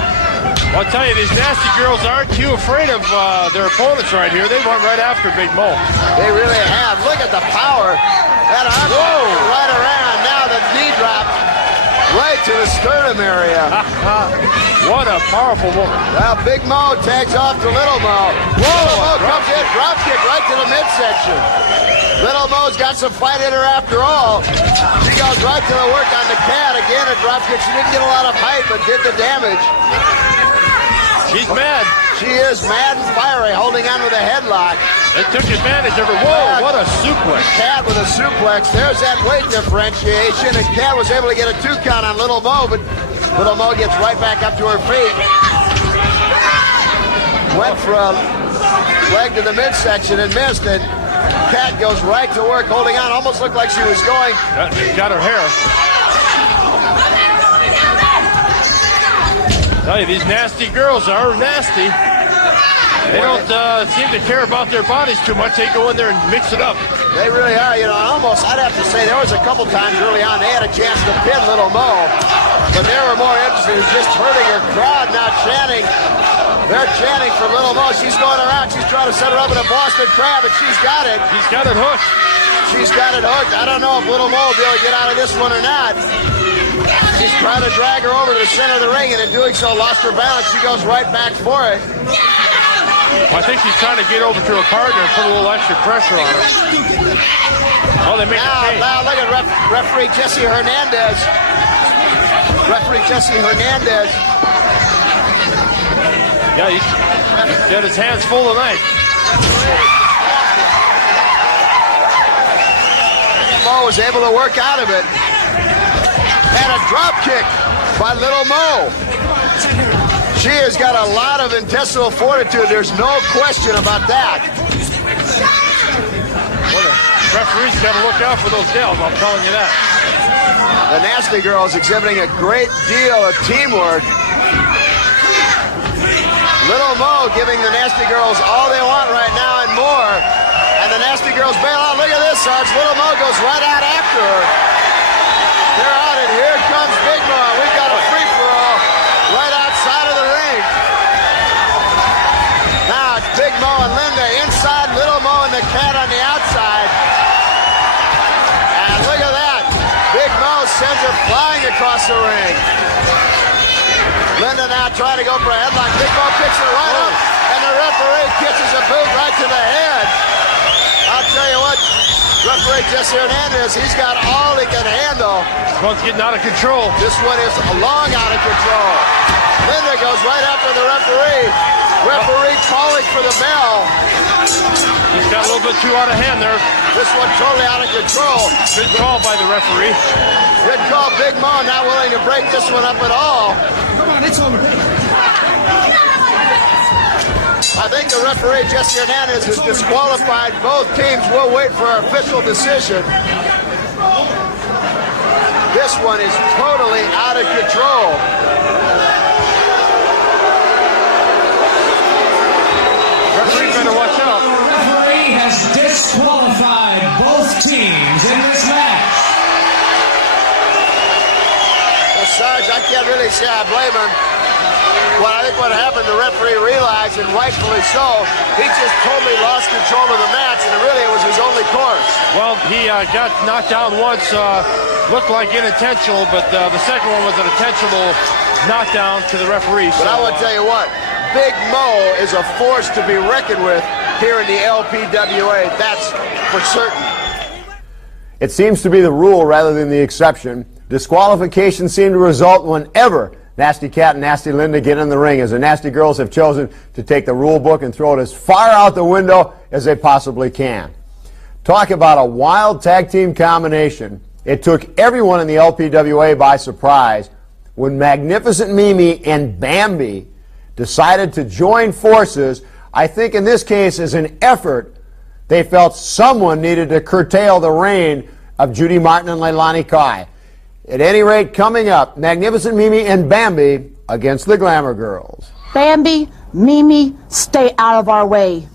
Well, I'll tell you, these nasty girls aren't too afraid of their opponents right here. They went right after Big Mo. They really have. Look at the power. That arm right around. Now the knee drop right to the sternum area. What a powerful woman. Well, Big Mo tags off to Little Mo. Little Mo comes in, drop kick right to the midsection. Little Mo's got some fight in her after all. She goes right to the work on the Cat. Again, a drop kick. She didn't get a lot of height, but did the damage. She's mad. She is mad and fiery, holding on with a headlock. They took advantage of her. Whoa, what a suplex. Cat with a suplex. There's that weight differentiation, and Cat was able to get a 2 count on Little Mo, but Little Mo gets right back up to her feet. Went for a leg to the midsection and missed it. Cat goes right to work, holding on. Almost looked like she was going. Got her hair. Tell you, these nasty girls are nasty. They don't seem to care about their bodies too much. They go in there and mix it up. They really are. You know, almost, I'd have to say, there was a couple times early on they had a chance to pin Little Mo, but they were more interested in just hurting her crowd, not chanting. They're chanting for Little Mo. She's going around. She's trying to set her up in a Boston Crab, and she's got it. He's got it hooked. She's got it hooked. I don't know if Little Mo will be able to get out of this one or not. She's trying to drag her over to the center of the ring, and in doing so, lost her balance. She goes right back for it. I think she's trying to get over to her partner and put a little extra pressure on her. Oh, they make a change. Now look at referee Jesse Hernandez. Referee Jesse Hernandez. Yeah, he's got his hands full tonight. Mo was able to work out of it. And a drop kick by Little Mo. She has got a lot of intestinal fortitude. There's no question about that. Well, the referee's got to look out for those gals, I'm telling you that. The Nasty Girl is exhibiting a great deal of teamwork. Little Mo giving the Nasty Girls all they want right now and more. And the Nasty Girls bail out. Look at this, Sarge. Little Mo goes right out after her. They're out, and here comes Big Mo. We've got a free-for-all right outside of the ring. Now it's Big Mo and Linda inside, Little Mo and the Cat on the outside. And look at that. Big Mo sends her flying across the ring. Linda now trying to go for a headlock. Big Mo picks her right up, and the referee catches a boot right to the head. I'll tell you what, referee Jesse Hernandez, he's got all he can handle. This one's getting out of control. This one is long out of control. Linda goes right after the referee. Referee calling for the bell. He's got a little bit too out of hand there. This one totally out of control. Good call by the referee. Good call. Big Mo not willing to break this one up at all. Come on, it's over. I think the referee, Jesse Hernandez, has disqualified both teams. We'll wait for our official decision. This one is totally out of control. Referee better watch out. The referee has disqualified both teams in this match. Well, Sarge, I can't really say I blame him. Well, I think what happened, the referee realized, and rightfully so, he just totally lost control of the match, and really it was his only course. Well, he got knocked down once, looked like unintentional, but the second one was an intentional knockdown to the referee. But I want to tell you what, Big Mo is a force to be reckoned with here in the LPWA, that's for certain. It seems to be the rule rather than the exception. Disqualifications seem to result whenever Nasty Cat and Nasty Linda get in the ring, as the Nasty Girls have chosen to take the rule book and throw it as far out the window as they possibly can. Talk about a wild tag team combination. It took everyone in the LPWA by surprise when Magnificent Mimi and Bambi decided to join forces. I think in this case as an effort, they felt someone needed to curtail the reign of Judy Martin and Leilani Kai. At any rate, coming up, Magnificent Mimi and Bambi against the Glamour Girls. Bambi, Mimi, stay out of our way.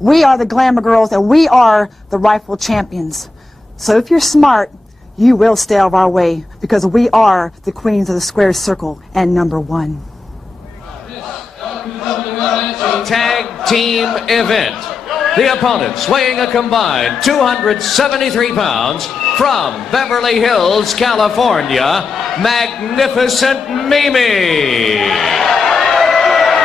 We are the Glamour Girls, and we are the rightful champions. So if you're smart, you will stay out of our way, because we are the queens of the square circle and #1. Tag team event. The opponents weighing a combined 273 pounds from Beverly Hills, California, Magnificent Mimi.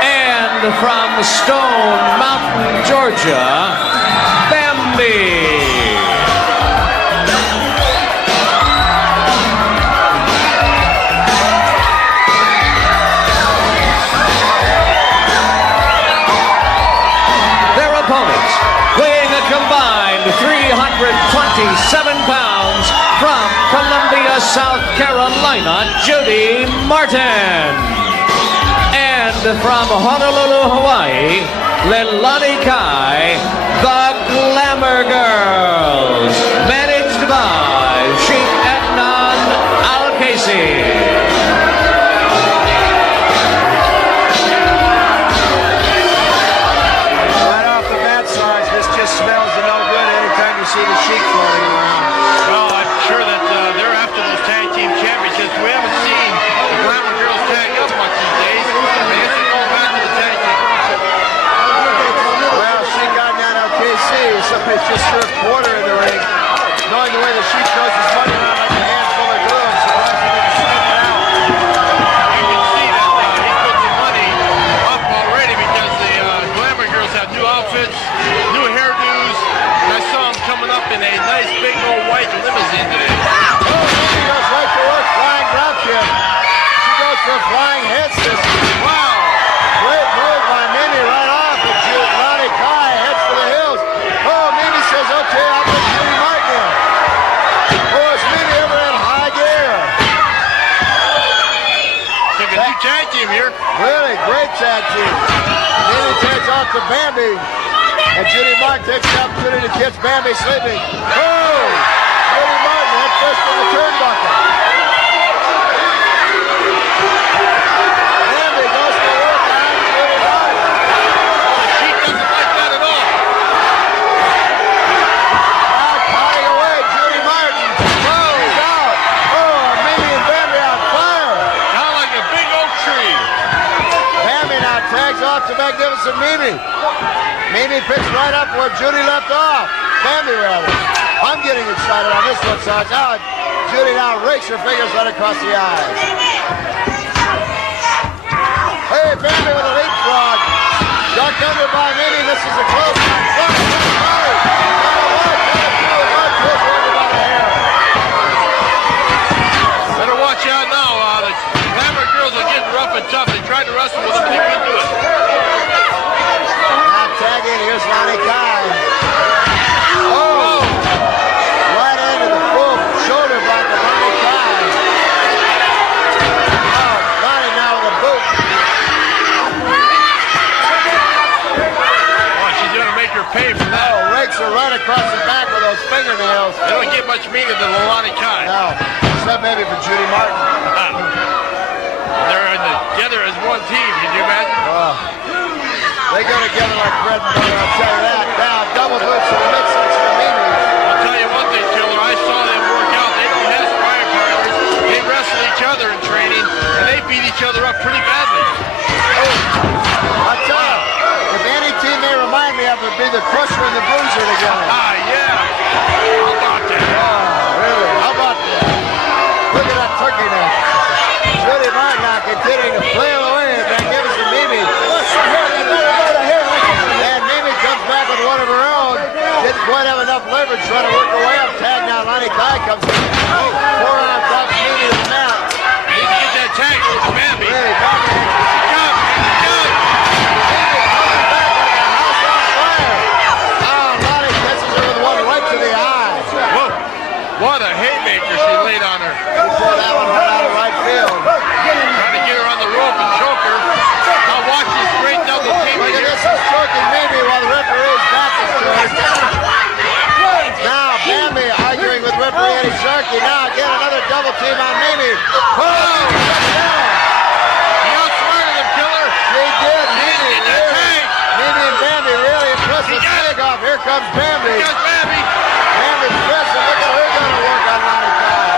And from Stone Mountain, Georgia, Bambi. Opponents weighing South Carolina, Judy Martin. And from Honolulu, Hawaii, Leilani Kai, the Glamour Girls, managed by Sheikh Adnan Al-Kaisi. Smells of no good anytime you see the Sheik floating around. Well, I'm sure that they're after those tag team championships. We haven't seen the Glamour Girls tag up much these days. I guess they're going back to the tag team. Well, Sheik Adnan Al-KC, somebody's just threw a quarter in the ring. Knowing the way the Sheik throws his money around like a handful of glue, I'm surprised he didn't sneak it out. You can see that he's put some money up already because the Glamour Girls have new outfits, new hairdos, and I saw them coming up in a nice big old white limousine today. Oh, she goes right to work, flying drop kick. She goes for a flying head system. Wow! Great move by Mimi right off, and Leilani Kai heads for the hills. Oh, Mimi says, okay, I'll put Judy Martin in. Oh, is Mimi ever in high gear? Take a new tag team here. Really great tag team. Mimi takes off to Bambi, and Judy Martin takes the opportunity to catch Bambi sleeping. Oh! Judy Martin head first in the turnbuckle. Bambi goes to work on Judy Martin. She doesn't like that at all. Now cutting away, Judy Martin. He's out. Oh, Mimi and Bambi on fire. Now like a big oak tree. Bambi now tags off to Magnificent Mimi. Mimi picks right up where Judy left off. Bambi, rather. I'm getting excited on this one, Sarge. Now, Judy now rakes her fingers right across the eyes. Hey, Bambi with a leapfrog. Ducked under by Mimi. This is a close one. Better watch out now. The Glamour Girls are getting rough and tough. They tried to wrestle with them. They couldn't do it. Now tagging. Here's Leilani Kai. Oh! Right into the full shoulder block of Leilani Kai. Oh, Leilani now with a boot. Oh, she's going to make her pay for that. Oh, rakes her right across the back with those fingernails. They don't get much meaner than Leilani Kai. No, except maybe for Judy Martin. They're together as one team. Can you imagine? Oh. They go together like bread and butter, I'll tell you that. Now, double boots to the midsection of Mimi. I'll tell you one thing, Killer. I saw them work out. They don't have sparring partners. They wrestle each other in training, and they beat each other up pretty badly. Oh, I'll tell you, if any team they remind me of, it'd be the Crusher and the Bruiser together. Ah, yeah. How about that? Oh, really? How about that? Look at that turkey neck. Judy Martin now continuing to flail away at Magnificent Mimi. And Mimi comes back with one of her own. Didn't quite have enough leverage trying to work her way up. Tag now, Leilani Kai comes in. Oh, forearm drops Mimi to the mat. Need to get that tag over to Bambi. Really, Bambi. Come. Mimi coming back like a house on fire. Oh, Leilani catches her with one right to the eye. Whoa. What a haymaker she laid on her. She pulled that one right out of right field. Trying to get her on the rope and choke her. Now watch this great double team Look at here. this, he's choking Mimi while the referee's back is turned. Now Bambi arguing with referee Eddie Sharkey. Now again another double team on Mimi. Oh, touchdown. He outsmarted him, Killer. She did. Mimi, Get that tag. Mimi and Bambi really impressive takeoff. Here comes Bambi. Here goes Bambi. Bambi's dressed, and look at her going to work on Leilani Kai.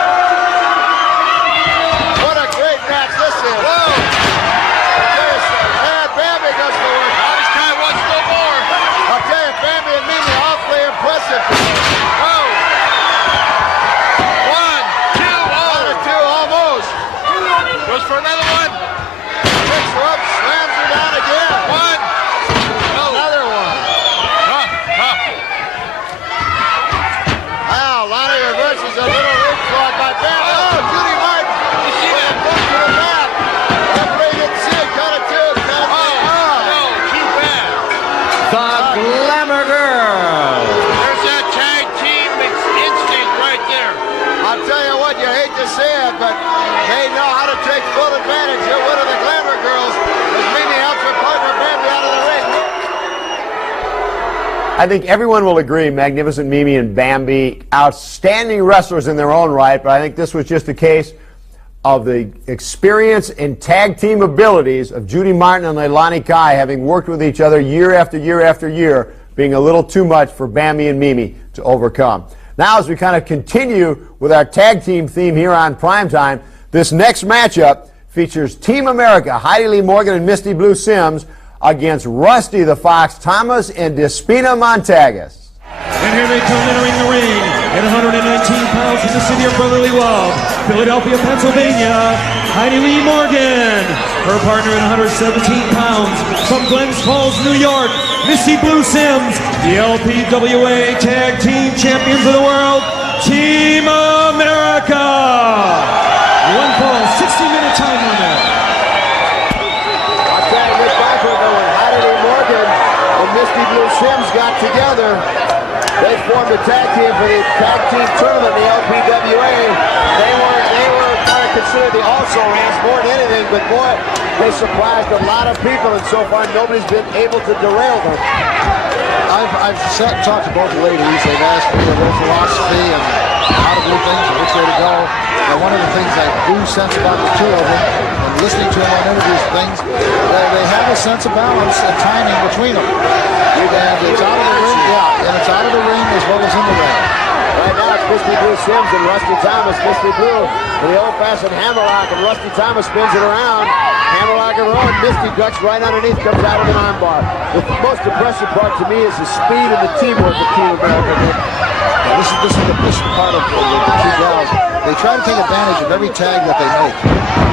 What a great match this is. Whoa. Bambi goes to work. Leilani Kai wants no more. I'll tell you, Bambi and Mimi awfully impressive. Oh. 1, 2, One or two, almost. goes for another one. Picks her up, slams her down again. 1. Another one. Tough. Wow, Lonnie reverses a little leapfrog by Bambi. Oh, Judy Martin. You see that? Book to the mat. Referee didn't see it. Cut it to it. No, too bad. The Glamour Girls. There's that tag team instinct right there. I'll tell you what, you hate to said, but they know how to take full advantage. They're one of the Glamour Girls as Mimi helps her partner Bambi out of the ring. I think everyone will agree Magnificent Mimi and Bambi, outstanding wrestlers in their own right, but I think this was just a case of the experience and tag team abilities of Judy Martin and Leilani Kai having worked with each other year after year after year, being a little too much for Bambi and Mimi to overcome. Now, as we kind of continue with our tag team theme here on Primetime, this next matchup features Team America, Heidi Lee Morgan and Misty Blue Sims, against Rusty the Fox Thomas and Despina Montagas. And here they come entering the ring at 119 pounds from the city of brotherly love, Philadelphia, Pennsylvania, Heidi Lee Morgan. Her partner at 117 pounds from Glens Falls, New York, Misty Blue Sims, the LPWA Tag Team Champions of the World, Team America. One fall, 60-minute time limit. I'll tell you, Nick Viper, when Heidi Lee Morgan and Misty Blue Sims got together, they formed a tag team for the tag team tournament in the LPWA. They were kind of considered the also-rans more than anything, but boy, they surprised a lot of people, and so far nobody's been able to derail them. I've sat and talked to both the ladies. They've asked me their philosophy and how to do things and which way to go. And one of the things I do sense about the two of them, and listening to them on interviews and things, they have a sense of balance and timing between them. And it's out of the ring, and it's out of the ring as well as in the ring. Right now it's Misty Blue Sims and Rusty Thomas. Misty Blue with the old-fashioned hammerlock, and Rusty Thomas spins it around. Hammerlock and roll, and Misty ducks right underneath, comes out of an armbar. The most impressive part to me is the speed and the teamwork of Team America. This is the part of the two gals. They try to take advantage of every tag that they make.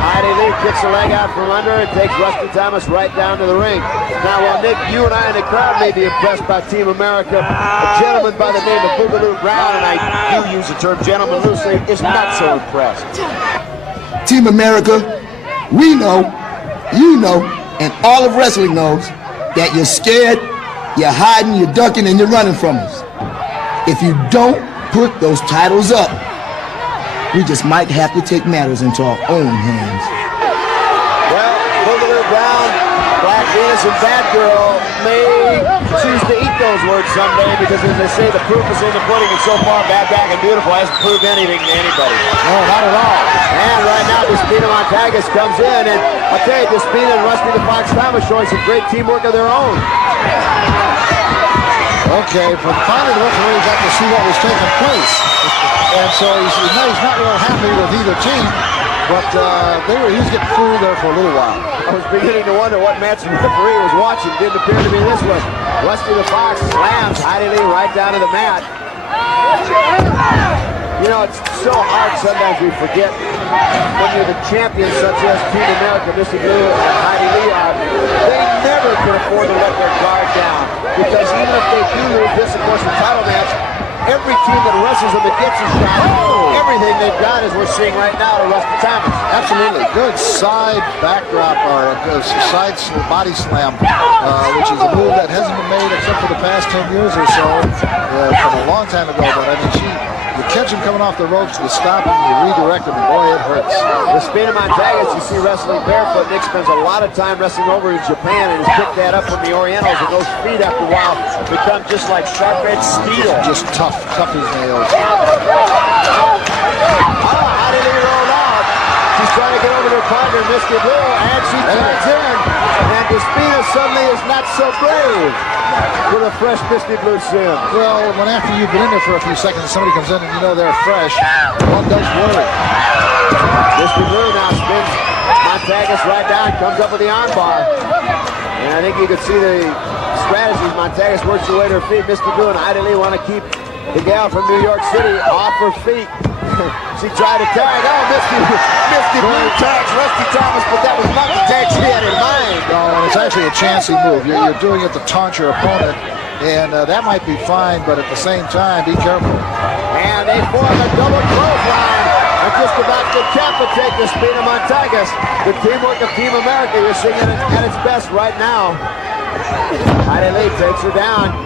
Heidi Lee kicks the leg out from under and takes Rusty Thomas right down to the ring. Now, while Nick, you and I in the crowd may be impressed by Team America, a gentleman by the name of Boogaloo Brown, and I do use the term gentleman loosely, is not so impressed. Team America, we know, you know, and all of wrestling knows that you're scared, you're hiding, you're ducking, and you're running from us. If you don't put those titles up, we just might have to take matters into our own hands. Well, Boogaloo Brown, Black Venus, and Bad Girl may choose to eat those words someday because, as they say, the proof is in the pudding, and so far, Bad, Black, and Beautiful hasn't proved anything to anybody. No, not at all. And right now, Despina Montagas comes in, and I'll tell you, Despina and Rusty the Fox Thomas showing some great teamwork of their own. Okay, but finally the referee got to see what was taking place. And so he's not real happy with either team, but he was getting fooled there for a little while. I was beginning to wonder what match the referee was watching. Didn't appear to be this one. Rusty the Fox slams Heidi Lee right down to the mat. You know, it's so hard sometimes we forget when you're the champions such as Team America, Misty Blue and Heidi Lee are, they never can afford to let their guard down. Because even if they do lose this, of course, the title match, every team that wrestles them that gets a shot, everything they've got is we're seeing right now to Rusty Thomas. Absolutely. Good side backdrop or a side body slam, which is a move that hasn't been made except for the past 10 years or so, from a long time ago. But I mean, you catch him coming off the ropes, you stop him, you redirect him, and boy, it hurts. Despina Montagas, you see wrestling barefoot. Nick spends a lot of time wrestling over in Japan and has picked that up from the Orientals, and those feet after a while become just like sharp-edged steel. Just tough as nails. How did he roll out? She's trying to get over to her partner, Misty Blue, and she tags in. And Despina suddenly is not so brave with a fresh Misty Blue Sim. Well, when after you've been in there for a few seconds, somebody comes in and you know they're fresh, one does worry. Misty Blue now spins Montagas right down, comes up with the armbar. And I think you can see the strategies. Montagas works her way to her feet. Misty Blue and Heidi Lee want to keep the gal from New York City off her feet. She tried to tag. Oh, Misty Blue tags Rusty Thomas, but that was not the tag she had in mind. No, and it's actually a chancy move. You're doing it to taunt your opponent, and that might be fine, but at the same time, be careful. And they form a double clothesline. And just about to decapitate Despina Montagas. The teamwork of Team America, you're seeing it at its best right now. Heidi Lee takes her down,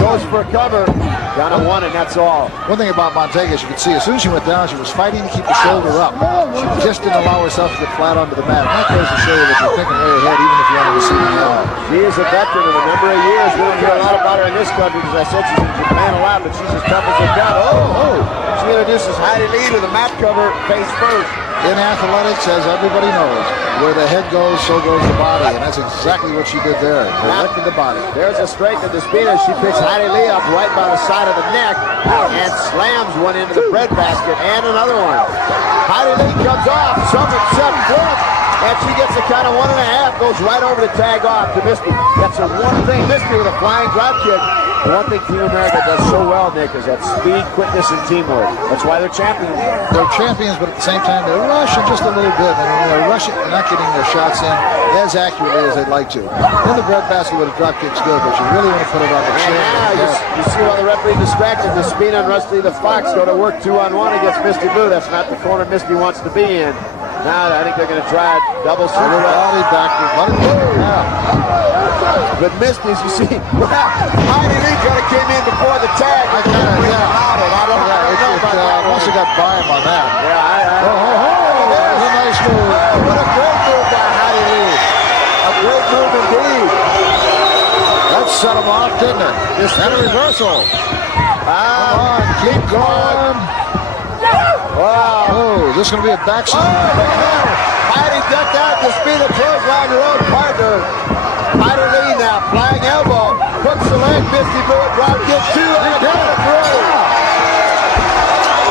goes for cover. Down to 1, and that's all. One thing about Montega is you could see as soon as she went down, she was fighting to keep the shoulder up. She just didn't allow herself to get flat onto the mat. And that goes to show you that you're thinking way ahead, even if you're on the receiving end. She is a veteran of a number of years. We don't hear a lot about her in this country because I said she's in Japan a lot, but she's as tough as they come. She introduces Heidi Lee to the mat cover face first. In athletics, as everybody knows, where the head goes, so goes the body, and that's exactly what she did there. Directed the body. There's a straight to Despina. She picks Heidi Lee up right by the side of the neck and slams one into the breadbasket and another one. Heidi Lee comes off, somersault flip, and she gets a kind of 1.5, goes right over to tag off to Misty. That's her one thing. Misty with a flying drop kick. The one thing Team America does so well, Nick, is that speed, quickness, and teamwork. That's why they're champions. They're champions, but at the same time, they're rushing just a little bit. And when they're rushing, they're not getting their shots in as accurately as they'd like to. In the breadbasket with a drop kick's good, but you really want to put it on the chin. You see while the referee distracted, Despina and Rusty the Fox go to work 2-on-1 against Misty Blue. That's not the corner Misty wants to be in. Now I think they're going to try double super. But Misty, as you see, Heidi Lee kind of came in before the tag. I don't know. Must have got by him on that. There's a nice move. What a great move by Heidi Lee. A great move indeed. That set him off, didn't it? And a reversal. Come on, keep going. Wow. Oh, is this going to be a backslide? Heidi ducked out to speed the clothesline her own partner. Heidi Lee now, flying elbow, hooks the leg, Misty Blue, drop kick 2, and down to 3.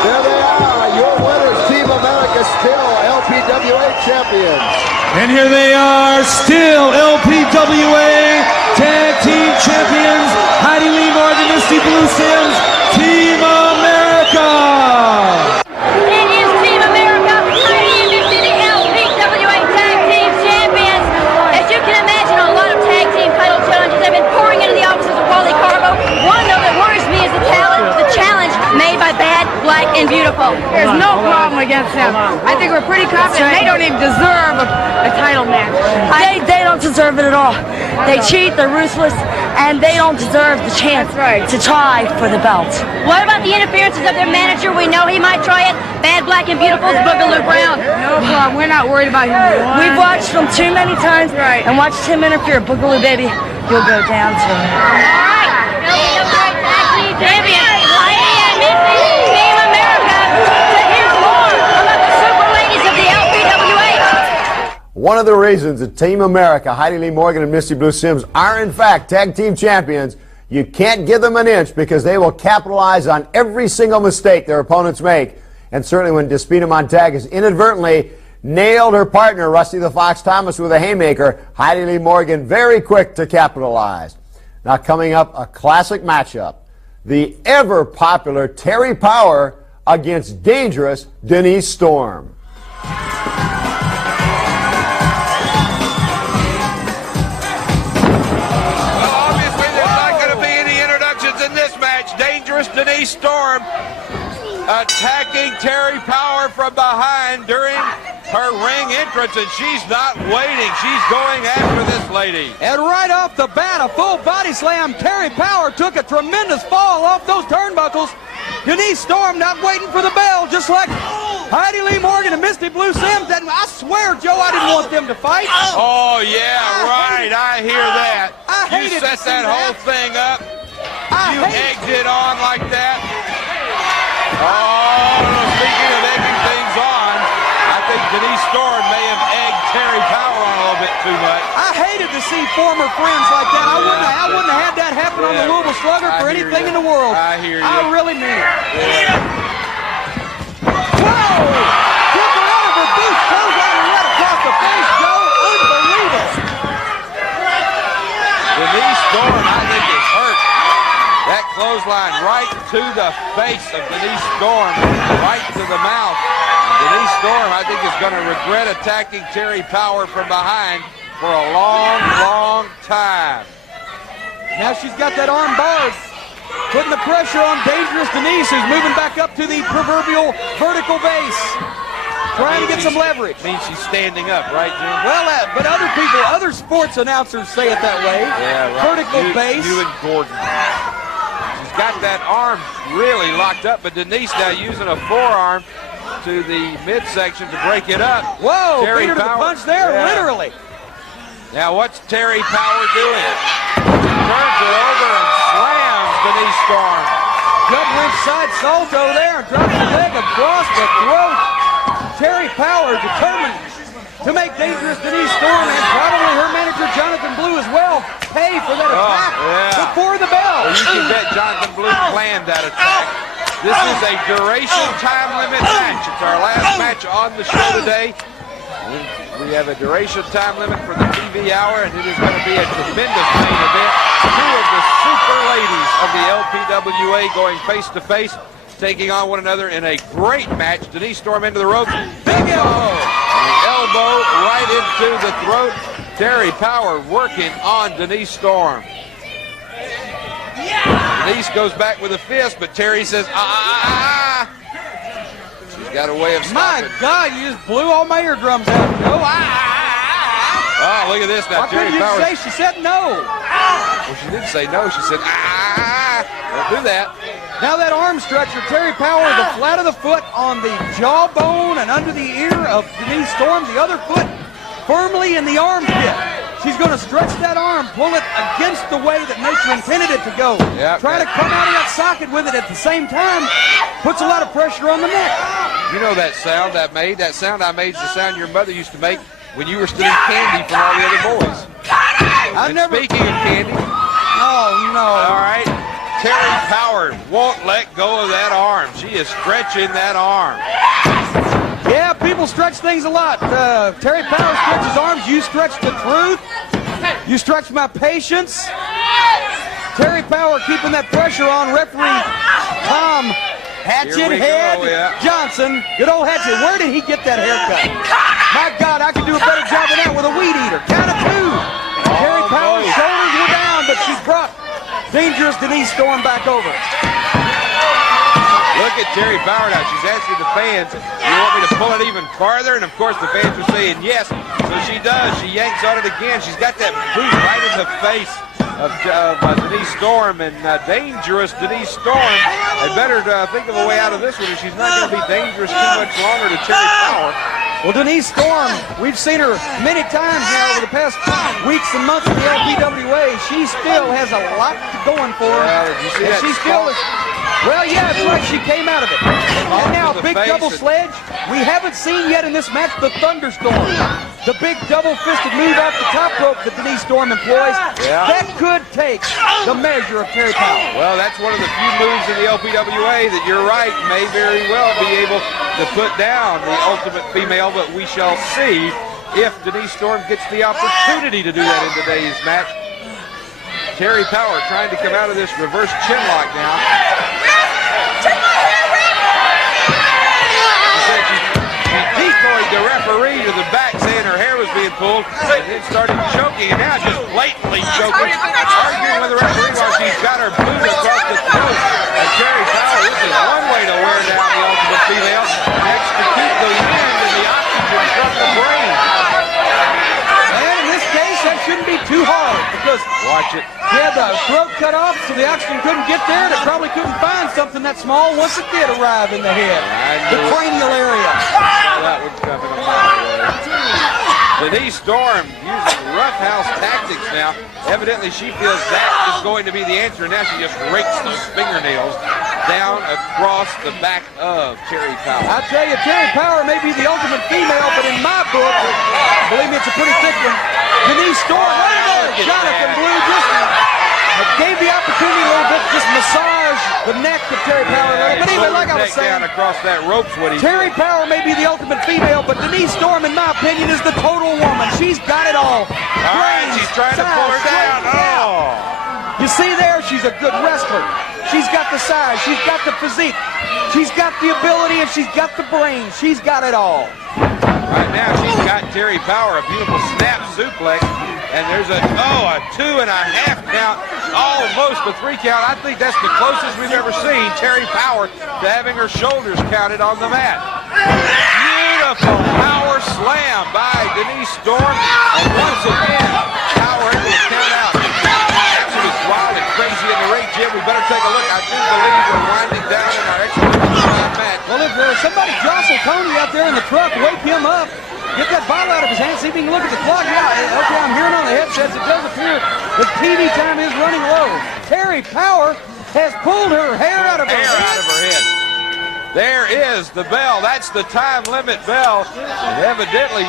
There they are, your winners, Team America, still LPWA champions. And here they are, still LPWA Tag Team Champions, Heidi Lee Morgan, Misty Blue Sims, Team America. It is Team America, Heidi and Misty, the LPWA Tag Team Champions. As you can imagine, a lot of tag team title challenges have been pouring into the offices of Wally Carbo. One, though, that worries me is the challenge made by Bad, Black, and Beautiful. There's no problem against them. I think we're pretty confident they don't even deserve a title match. They don't deserve it at all. They cheat, they're ruthless, and they don't deserve the chance to try for the belt. What about the interferences of their manager? We know he might try it. Bad, Black, and Beautiful's Boogaloo Brown. No problem. We're not worried about him. We've watched him too many times and watched him interfere. Boogaloo, baby, you'll go down too. All right. Tag Team Champions, Heidi and Misty, Team America. To hear more about the super ladies of the LPWA. One of the reasons that Team America, Heidi Lee Morgan and Misty Blue Sims, are in fact tag team champions, you can't give them an inch because they will capitalize on every single mistake their opponents make. And certainly when Despina Montague inadvertently nailed her partner, Rusty the Fox Thomas, with a haymaker, Heidi Lee Morgan very quick to capitalize. Now coming up, a classic matchup. The ever-popular Terry Power against dangerous Denise Storm. Denise Storm attacking Terry Power from behind during her ring entrance, and she's not waiting. She's going after this lady. And right off the bat, a full body slam. Terry Power took a tremendous fall off those turnbuckles. Denise Storm not waiting for the bell, just like Heidi Lee Morgan and Misty Blue Sims. And I swear, Joe, I didn't want them to fight. Oh, yeah, right. I hear that. You set that whole thing up. You egged it on like that. Oh, speaking of egging things on, I think Denise Storm may have egged Terry Power on a little bit too much. I hated to see former friends like that. I wouldn't have had that happen on the Louisville Slugger for anything in the world. I hear you. I really mean it. Yeah. Whoa! Took her over, boot closed out and right across the face, Joe. Unbelievable. Denise Storm, I think, is hurt. That clothesline right to the face of Denise Storm, right to the mouth. Denise Storm, I think, is going to regret attacking Terry Power from behind for a long, long time. Now she's got that arm bars, putting the pressure on Dangerous Denise, who's moving back up to the proverbial vertical base, trying to get some leverage. Means she's standing up, right, Jim? Well, but other sports announcers say it that way. Yeah, right. Vertical base. You and Gordon. got that arm really locked up, but Denise now using a forearm to the midsection to break it up. Whoa, beat her to the punch there, literally. Now what's Terry Power doing? Turns her over and slams Denise Storm. Double inside salto there and drops the leg across the throat. Terry Power determined to make dangerous Denise Storm and probably her manager Jonathan Blue as well pay for that attack before the bell. Well, you can bet Jonathan Blue planned that attack. This is a duration time limit match. It's our last match on the show today. We have a duration time limit for the TV hour, and it is going to be a tremendous main event. Two of the super ladies of the LPWA going face to face, taking on one another in a great match. Denise Storm into the ropes. Big elbow right into the throat. Terry Power working on Denise Storm. Denise goes back with a fist, but Terry says, She's got a way of stopping. My God, you just blew all my eardrums out. No, Oh, look at this now. Why couldn't you say she said no? Well, she didn't say no. She said, Don't do that. Now that arm stretcher, Terry Power, the flat of the foot on the jawbone and under the ear of Denise Storm, the other foot firmly in the armpit. She's going to stretch that arm, pull it against the way that nature intended it to go. Try to come out of that socket with it at the same time. Puts a lot of pressure on the neck. You know that sound I made? That sound I made is the sound your mother used to make when you were stealing candy from all the other boys. Speaking of candy. Oh, no. All right. Terry Power won't let go of that arm. She is stretching that arm. Yeah, people stretch things a lot. Terry Power stretches arms. You stretch the truth. You stretch my patience. Terry Power keeping that pressure on referee Tom Hatchet Head Johnson. Good old Hatchet. Where did he get that haircut? My God, I could do a better job of that with a weed eater. Count of two. Terry Power's shoulders were down, but she's brought dangerous Denise Storm back over. Look at Terry Power now. She's asking the fans, you want me to pull it even farther? And of course the fans are saying yes. So she does. She yanks on it again. She's got that boot right in the face of Denise Storm, and dangerous Denise Storm. They better think of a way out of this one, or she's not going to be dangerous too much longer to Terry Power. Well, Denise Storm, we've seen her many times now over the past weeks and months in the LPWA. She still has a lot going for her. Did you see that she still is. Well, yeah, it's like she came out of it. And now, big double sledge. We haven't seen yet in this match the thunderstorm. The big double-fisted move off the top rope that Denise Storm employs. That could take the measure of Terry Power. Well, that's one of the few moves in the LPWA that you're right may very well be able to put down the Ultimate Female, but we shall see if Denise Storm gets the opportunity to do that in today's match. Terry Power trying to come out of this reverse chinlock now. She decoyed the referee to the back saying her hair was being pulled, and then started choking, and now just blatantly choking, arguing with the referee while she's got her boot across the throat. And Terry Power, this is one way to wear down the Ultimate Female. Next to keep the wind and the oxygen from the brain. And in this case, that shouldn't be too hard because watch it. She had the throat cut off, so the oxygen couldn't get there, and it probably couldn't find something that small once it did arrive in the head, the cranial area. That would come in a mile away. Denise Storm using roughhouse tactics now. Evidently, she feels that is going to be the answer. Now she just rakes those fingernails down across the back of Terry Power. I tell you, Terry Power may be the Ultimate Female, but in my book, believe me, it's a pretty thick one. Denise Storm, right there, Jonathan Blue just gave the opportunity a little bit to just massage the neck of Terry Power a little. But even like I was saying, down across that rope's what he Terry Power may be the Ultimate Female, but Denise Storm, in my opinion, is the total woman. She's got it all. All right, she's trying to pull her down. Oh. You see there, she's a good wrestler. She's got the size, she's got the physique, she's got the ability, and she's got the brain. She's got it all. Right now, she's got Terry Power, a beautiful snap suplex, and there's a 2.5 count, almost a 3 count. I think that's the closest we've ever seen Terry Power to having her shoulders counted on the mat. Beautiful power slam by Denise Storm, and once again, Power able to count out. That's what's wild and crazy in the ring, Jim. we better take a look. I do believe we're winding down in our extra time match. Well, if somebody jostle Tony out there in the truck, wake him up. Get that ball out of his hand, see if he can look at the clock. Yeah, okay, I'm hearing on the headsets. It does appear that TV time is running low. Terry Power has pulled her hair out of her head. There is the bell. That's the time limit bell. And evidently,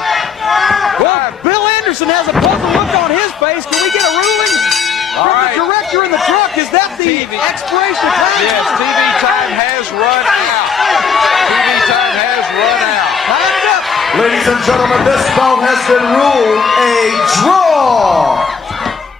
well, Bill Anderson has a puzzled look on his face. Can we get a ruling from the director in the truck? Is that the expiration of time? Yes, TV time has run out. TV time has run out. Time it up. Ladies and gentlemen, this bout has been ruled a draw.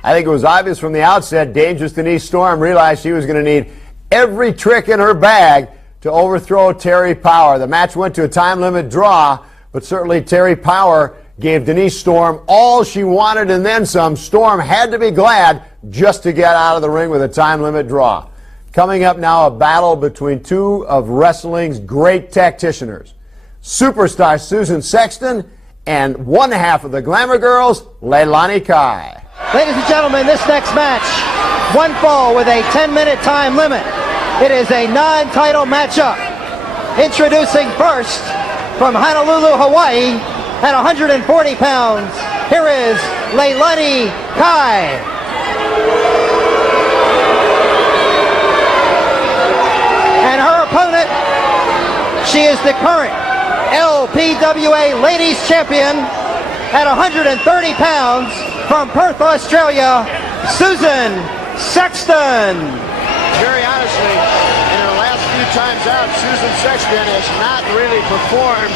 I think it was obvious from the outset, Dangerous Denise Storm realized she was going to need every trick in her bag to overthrow Terry Power. The match went to a time limit draw, but certainly Terry Power gave Denise Storm all she wanted and then some. Storm had to be glad just to get out of the ring with a time limit draw. Coming up now, a battle between two of wrestling's great tacticianers. Superstar Susan Sexton and one half of the Glamour Girls, Leilani Kai. Ladies and gentlemen, this next match, one fall with a 10-minute time limit. It is a non-title matchup. Introducing first from Honolulu, Hawaii, at 140 pounds, here is Leilani Kai. And her opponent, she is the current LPWA Ladies Champion at 130 pounds from Perth, Australia, Susan Sexton. Very honestly, in her last few times out, Susan Sexton has not really performed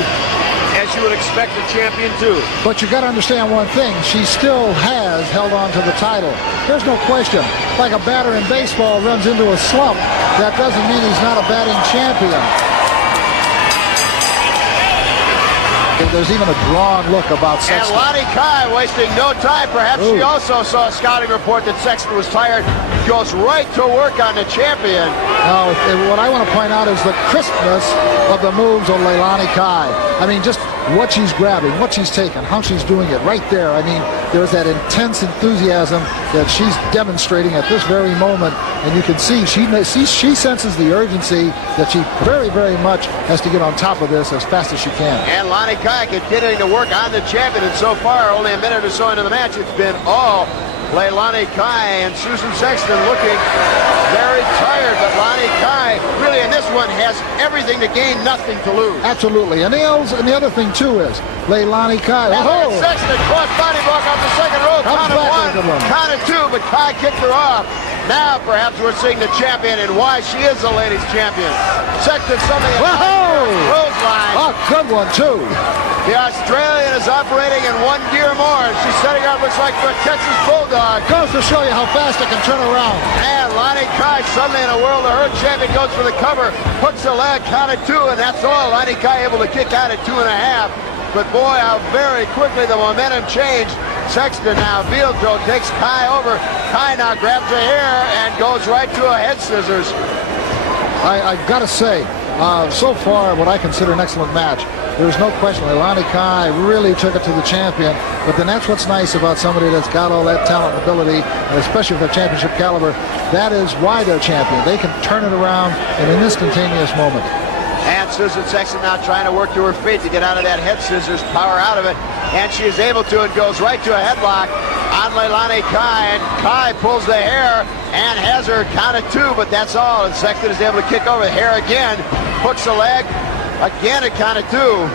as you would expect a champion to. But you got to understand one thing. She still has held on to the title. There's no question. Like a batter in baseball runs into a slump, that doesn't mean he's not a batting champion. There's even a drawn look about Sexton. And Leilani Kai wasting no time. Perhaps she also saw a scouting report that Sexton was tired. Goes right to work on the champion. Now, what I want to point out is the crispness of the moves on Leilani Kai. I mean, just what she's grabbing, what she's taking, how she's doing it right there. I mean, there's that intense enthusiasm that she's demonstrating at this very moment. And you can see she senses the urgency that she very, very much has to get on top of this as fast as she can. And Leilani Kai continuing to work on the champion. And so far, only a minute or so into the match, it's been all Leilani Kai, and Susan Sexton looking very tired, but Leilani Kai really in this one has everything to gain, nothing to lose. Absolutely. And the other thing too is Leilani Kai. Oh, Sexton cross body block off the second row. Count of one, count of two, but Kai kicked her off. Now perhaps we're seeing the champion and why she is the ladies champion. Sexton something Rose line. Oh, good one too. The Australian is operating in one gear more. She's setting up, looks like, for a Texas Bulldog. Goes to show you how fast it can turn around. And Leilani Kai suddenly in a world of hurt. Champion goes for the cover, hooks the leg, counted two, and that's all. Leilani Kai able to kick out at 2.5. But boy, how very quickly the momentum changed. Sexton now, field throw, takes Kai over. Kai now grabs her hair and goes right to a head scissors. I've got to say, so far, what I consider an excellent match. There's no question Leilani Kai really took it to the champion, but then that's what's nice about somebody that's got all that talent and ability, and especially with their championship caliber. That is why they're champion. They can turn it around in an instantaneous moment. And Susan Sexton now trying to work to her feet to get out of that head scissors, power out of it, and she is able to and goes right to a headlock on Leilani Kai, and Kai pulls the hair and has her counted two, but that's all, and Sexton is able to kick over the hair again, hooks the leg, again a count of two.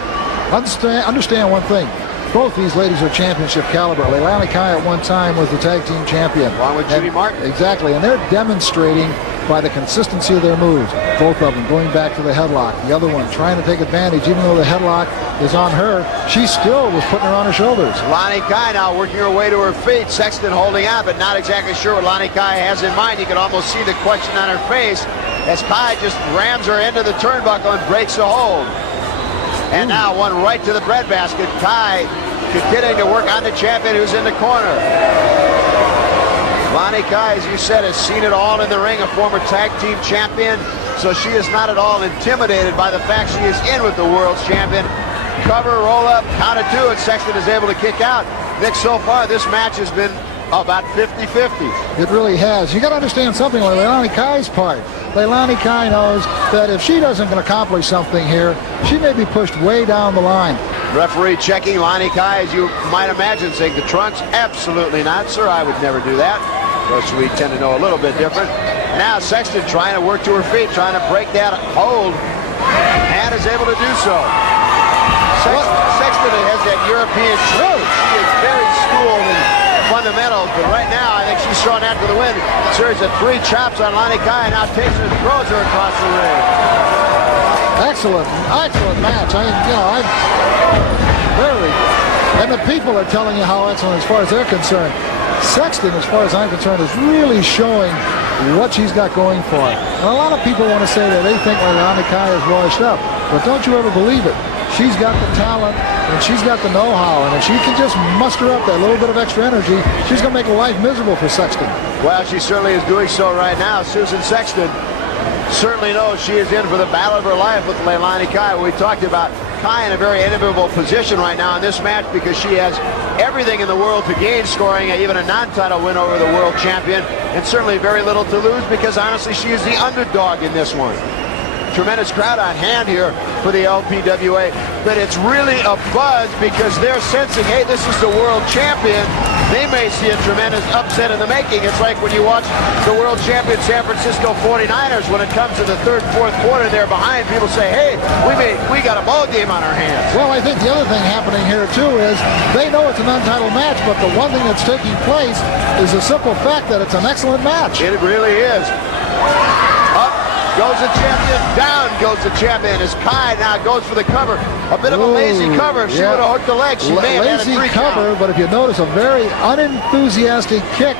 Understand one thing. Both these ladies are championship caliber. Leilani Kai at one time was the tag team champion. Along with Judy Martin. Exactly, and they're demonstrating by the consistency of their moves. Both of them going back to the headlock. The other one trying to take advantage, even though the headlock is on her, she still was putting her on her shoulders. Leilani Kai now working her way to her feet. Sexton holding on, but not exactly sure what Leilani Kai has in mind. You can almost see the question on her face as Kai just rams her into the turnbuckle and breaks the hold. And now one right to the breadbasket. Kai continuing to work on the champion who's in the corner. Leilani Kai, as you said, has seen it all in the ring, a former tag team champion, so she is not at all intimidated by the fact she is in with the world's champion. Cover, roll up, count of two, and Sexton is able to kick out. Nick, so far this match has been About 50-50. It really has. You got to understand something on Leilani Kai's part. Leilani Kai knows that if she doesn't accomplish something here, she may be pushed way down the line. Referee checking Leilani Kai, as you might imagine, saying the trunks. Absolutely not, sir. I would never do that. Of course, we tend to know a little bit different. Now Sexton trying to work to her feet, trying to break that hold, and is able to do so. Sexton has that European approach. She is very schooled in fundamentals, but right now I think she's thrown after the wind. A series of 3 chops on Leilani Kai, and now takes her and throws her across the ring. Excellent match. And the people are telling you how excellent as far as they're concerned. Sexton, as far as I'm concerned, is really showing what she's got going for her. And a lot of people want to say that they think Leilani Kai is washed up, but don't you ever believe it. She's got the talent, and she's got the know-how, and if she can just muster up that little bit of extra energy, she's going to make life miserable for Sexton. Well, she certainly is doing so right now. Susan Sexton certainly knows she is in for the battle of her life with Leilani Kai. We talked about Kai in a very enviable position right now in this match because she has everything in the world to gain, scoring even a non-title win over the world champion, and certainly very little to lose because honestly she is the underdog in this one. Tremendous crowd on hand here for the LPWA, but it's really a buzz because they're sensing, hey, this is the world champion. They may see a tremendous upset in the making. It's like when you watch the world champion San Francisco 49ers, when it comes to the third, fourth quarter, they're behind. People say, hey, we got a ball game on our hands. Well, I think the other thing happening here, too, is they know it's an untitled match, but the one thing that's taking place is the simple fact that it's an excellent match. It really is. Goes the champion, down goes the champion as Kai now goes for the cover. A bit of a lazy cover. If she would have hooked the leg, she may have had a 3 cover, count. but if you notice, a very unenthusiastic kick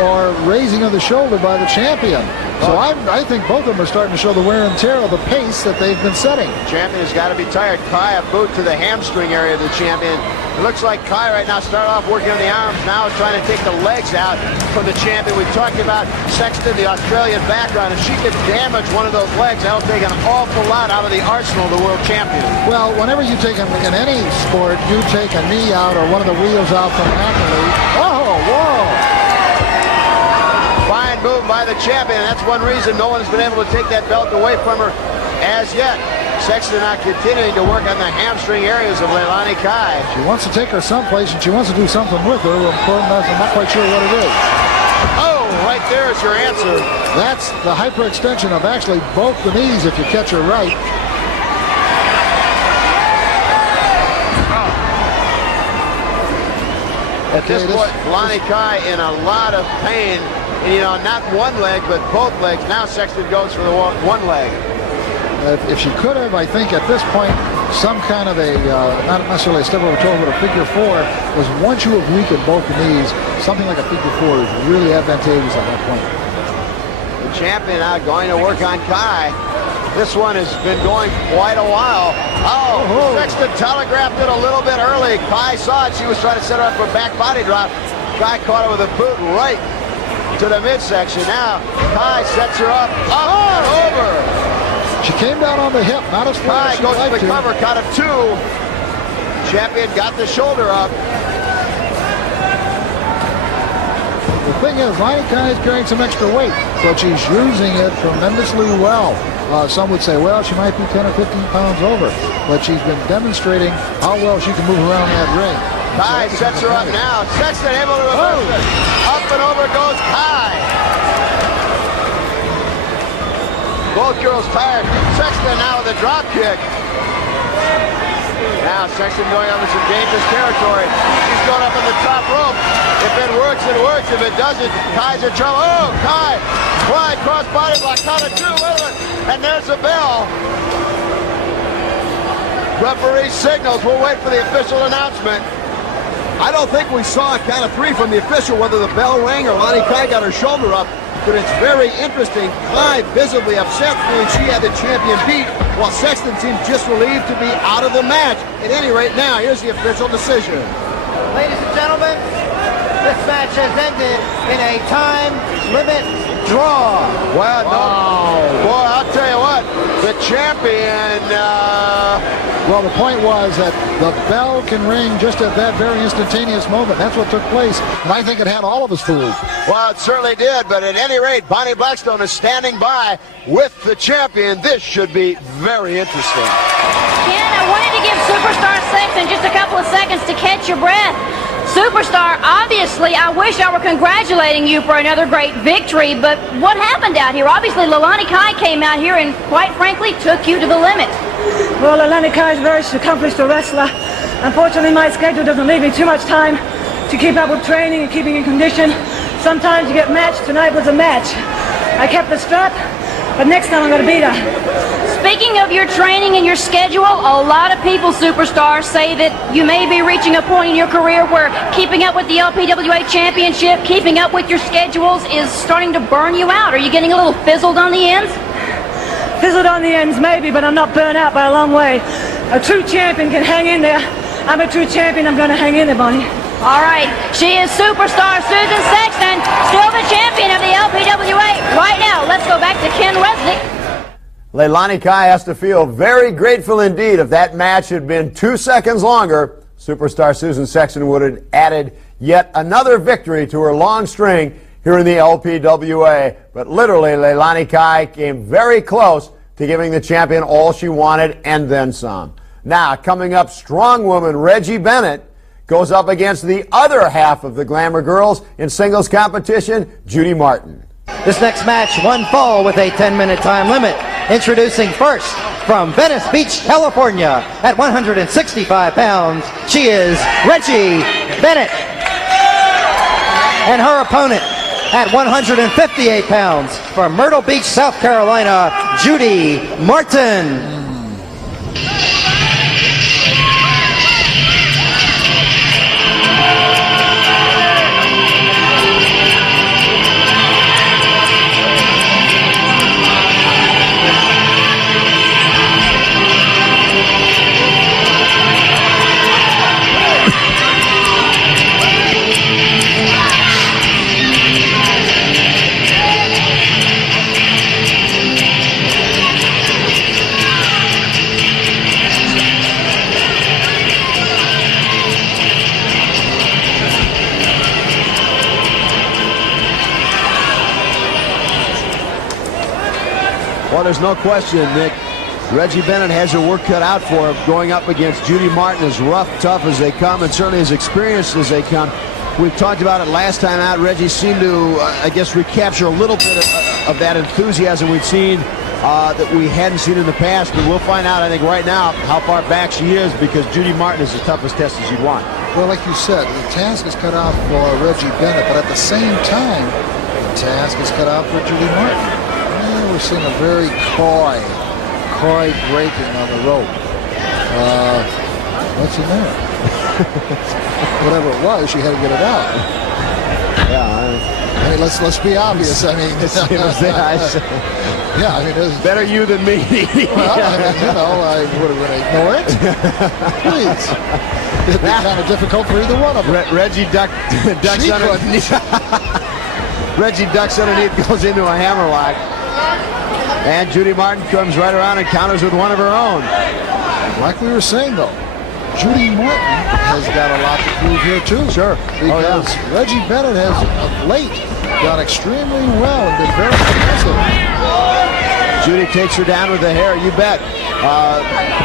or raising of the shoulder by the champion. So I think both of them are starting to show the wear and tear of the pace that they've been setting. Champion has got to be tired. Kai, a boot to the hamstring area of the champion. It looks like Kai right now started off working on the arms, now is trying to take the legs out from the champion. We talked about Sexton, the Australian background. If she could damage one of those legs, that'll take an awful lot out of the arsenal of the world champion. Well, whenever you take in any sport, you take a knee out or one of the wheels out from an athlete. Oh, whoa! Fine move by the champion. That's one reason no one has been able to take that belt away from her as yet. Sexton not continuing to work on the hamstring areas of Leilani Kai. She wants to take her someplace and she wants to do something with her. I'm not quite sure what it is. Oh, right there is your answer. That's the hyperextension of actually both the knees if you catch her right. At this point, Leilani Kai in a lot of pain. And, not one leg, but both legs. Now Sexton goes for the one leg. If she could have, I think at this point, some kind of a, not necessarily a step over toe, but a figure 4, was once you have weakened both the knees, something like a figure 4 is really advantageous at that point. The champion now going to work on Kai. This one has been going quite a while. Oh, Sexton telegraphed it a little bit early. Kai saw it. She was trying to set her up for a back body drop. Kai caught her with a boot right to the midsection. Now Kai sets her up and over. She came down on the hip, not as far as she goes liked for the cover, count of 2. Champion got the shoulder up. The thing is, Leilani Kai is carrying some extra weight, but she's using it tremendously well. Some would say, well, she might be 10 or 15 pounds over, but she's been demonstrating how well she can move around that ring. Kai sets her up now. Sexton able to reverse it. Up and over goes Kai. Both girls tired. Sexton now with a drop kick. Now Sexton going up in some dangerous territory. She's going up on the top rope. If it works, it works. If it doesn't, Kai's in trouble. Oh, Kai! Fly cross body block. Count of 2. Wait a minute. And there's the bell. Referee signals. We'll wait for the official announcement. I don't think we saw a count of 3 from the official, whether the bell rang or Leilani Kai got her shoulder up. But it's very interesting. Kai visibly upset feeling she had the champion beat, while Sexton seems just relieved to be out of the match. At any rate, now here's the official decision. Ladies and gentlemen, this match has ended in a time limit draw. Well, no. Boy, I'll tell you what, the champion... Well, the point was that The bell can ring just at that very instantaneous moment. That's what took place. And I think it had all of us fooled. Well, it certainly did, but at any rate, Bonnie Blackstone is standing by with the champion. This should be very interesting. Ken, I wanted to give Superstar Sexton just a couple of seconds to catch your breath. Superstar, obviously, I wish I were congratulating you for another great victory, but what happened out here? Obviously, Leilani Kai came out here and, quite frankly, took you to the limit. Well, Leilani Kai is a very accomplished wrestler. Unfortunately, my schedule doesn't leave me too much time to keep up with training and keeping in condition. Sometimes you get matched. Tonight was a match. I kept the strap, but next time I'm going to beat her. Speaking of your training and your schedule, a lot of people, Superstar, say that you may be reaching a point in your career where keeping up with the LPWA Championship, keeping up with your schedules is starting to burn you out. Are you getting a little fizzled on the ends? Fizzled on the ends, maybe, but I'm not burnt out by a long way. A true champion can hang in there. I'm a true champion. I'm going to hang in there, Bonnie. All right. She is Superstar Susan Sexton, still the champion of the LPWA. Right now, let's go back to Ken Resnick. Leilani Kai has to feel very grateful indeed. If that match had been 2 seconds longer, Superstar Susan Sexton would have added yet another victory to her long string here in the LPWA. But literally, Leilani Kai came very close to giving the champion all she wanted and then some. Now, coming up, strong woman Reggie Bennett goes up against the other half of the Glamour Girls in singles competition, Judy Martin. This next match, one fall with a 10-minute time limit. Introducing first, from Venice Beach, California, at 165 pounds, she is Reggie Bennett. And her opponent, at 158 pounds, from Myrtle Beach, South Carolina, Judy Martin. Well, there's no question, Nick. Reggie Bennett has her work cut out for her going up against Judy Martin, as rough, tough as they come, and certainly as experienced as they come. We've talked about it last time out. Reggie seemed to, I guess, recapture a little bit of that enthusiasm we've seen that we hadn't seen in the past. But we'll find out, I think, right now how far back she is, because Judy Martin is the toughest test as you'd want. Well, like you said, the task is cut out for Reggie Bennett, but at the same time, the task is cut out for Judy Martin. We're seeing a very coy breaking on the rope. What's in there? Whatever it was, she had to get it out. Yeah. I mean, let's be obvious. I mean, yeah. I mean, it's better you than me. Well, I mean, you know, I would have been ignore it. Please. It'd be kind of difficult for either one of them. Reggie ducks underneath. Reggie ducks underneath, goes into a hammerlock. And Judy Martin comes right around and counters with one of her own. Like we were saying, though, Judy Martin has got a lot to prove here, too. Sure. Because Reggie Bennett has, of late, done extremely well and been very impressive. Judy takes her down with the hair, you bet.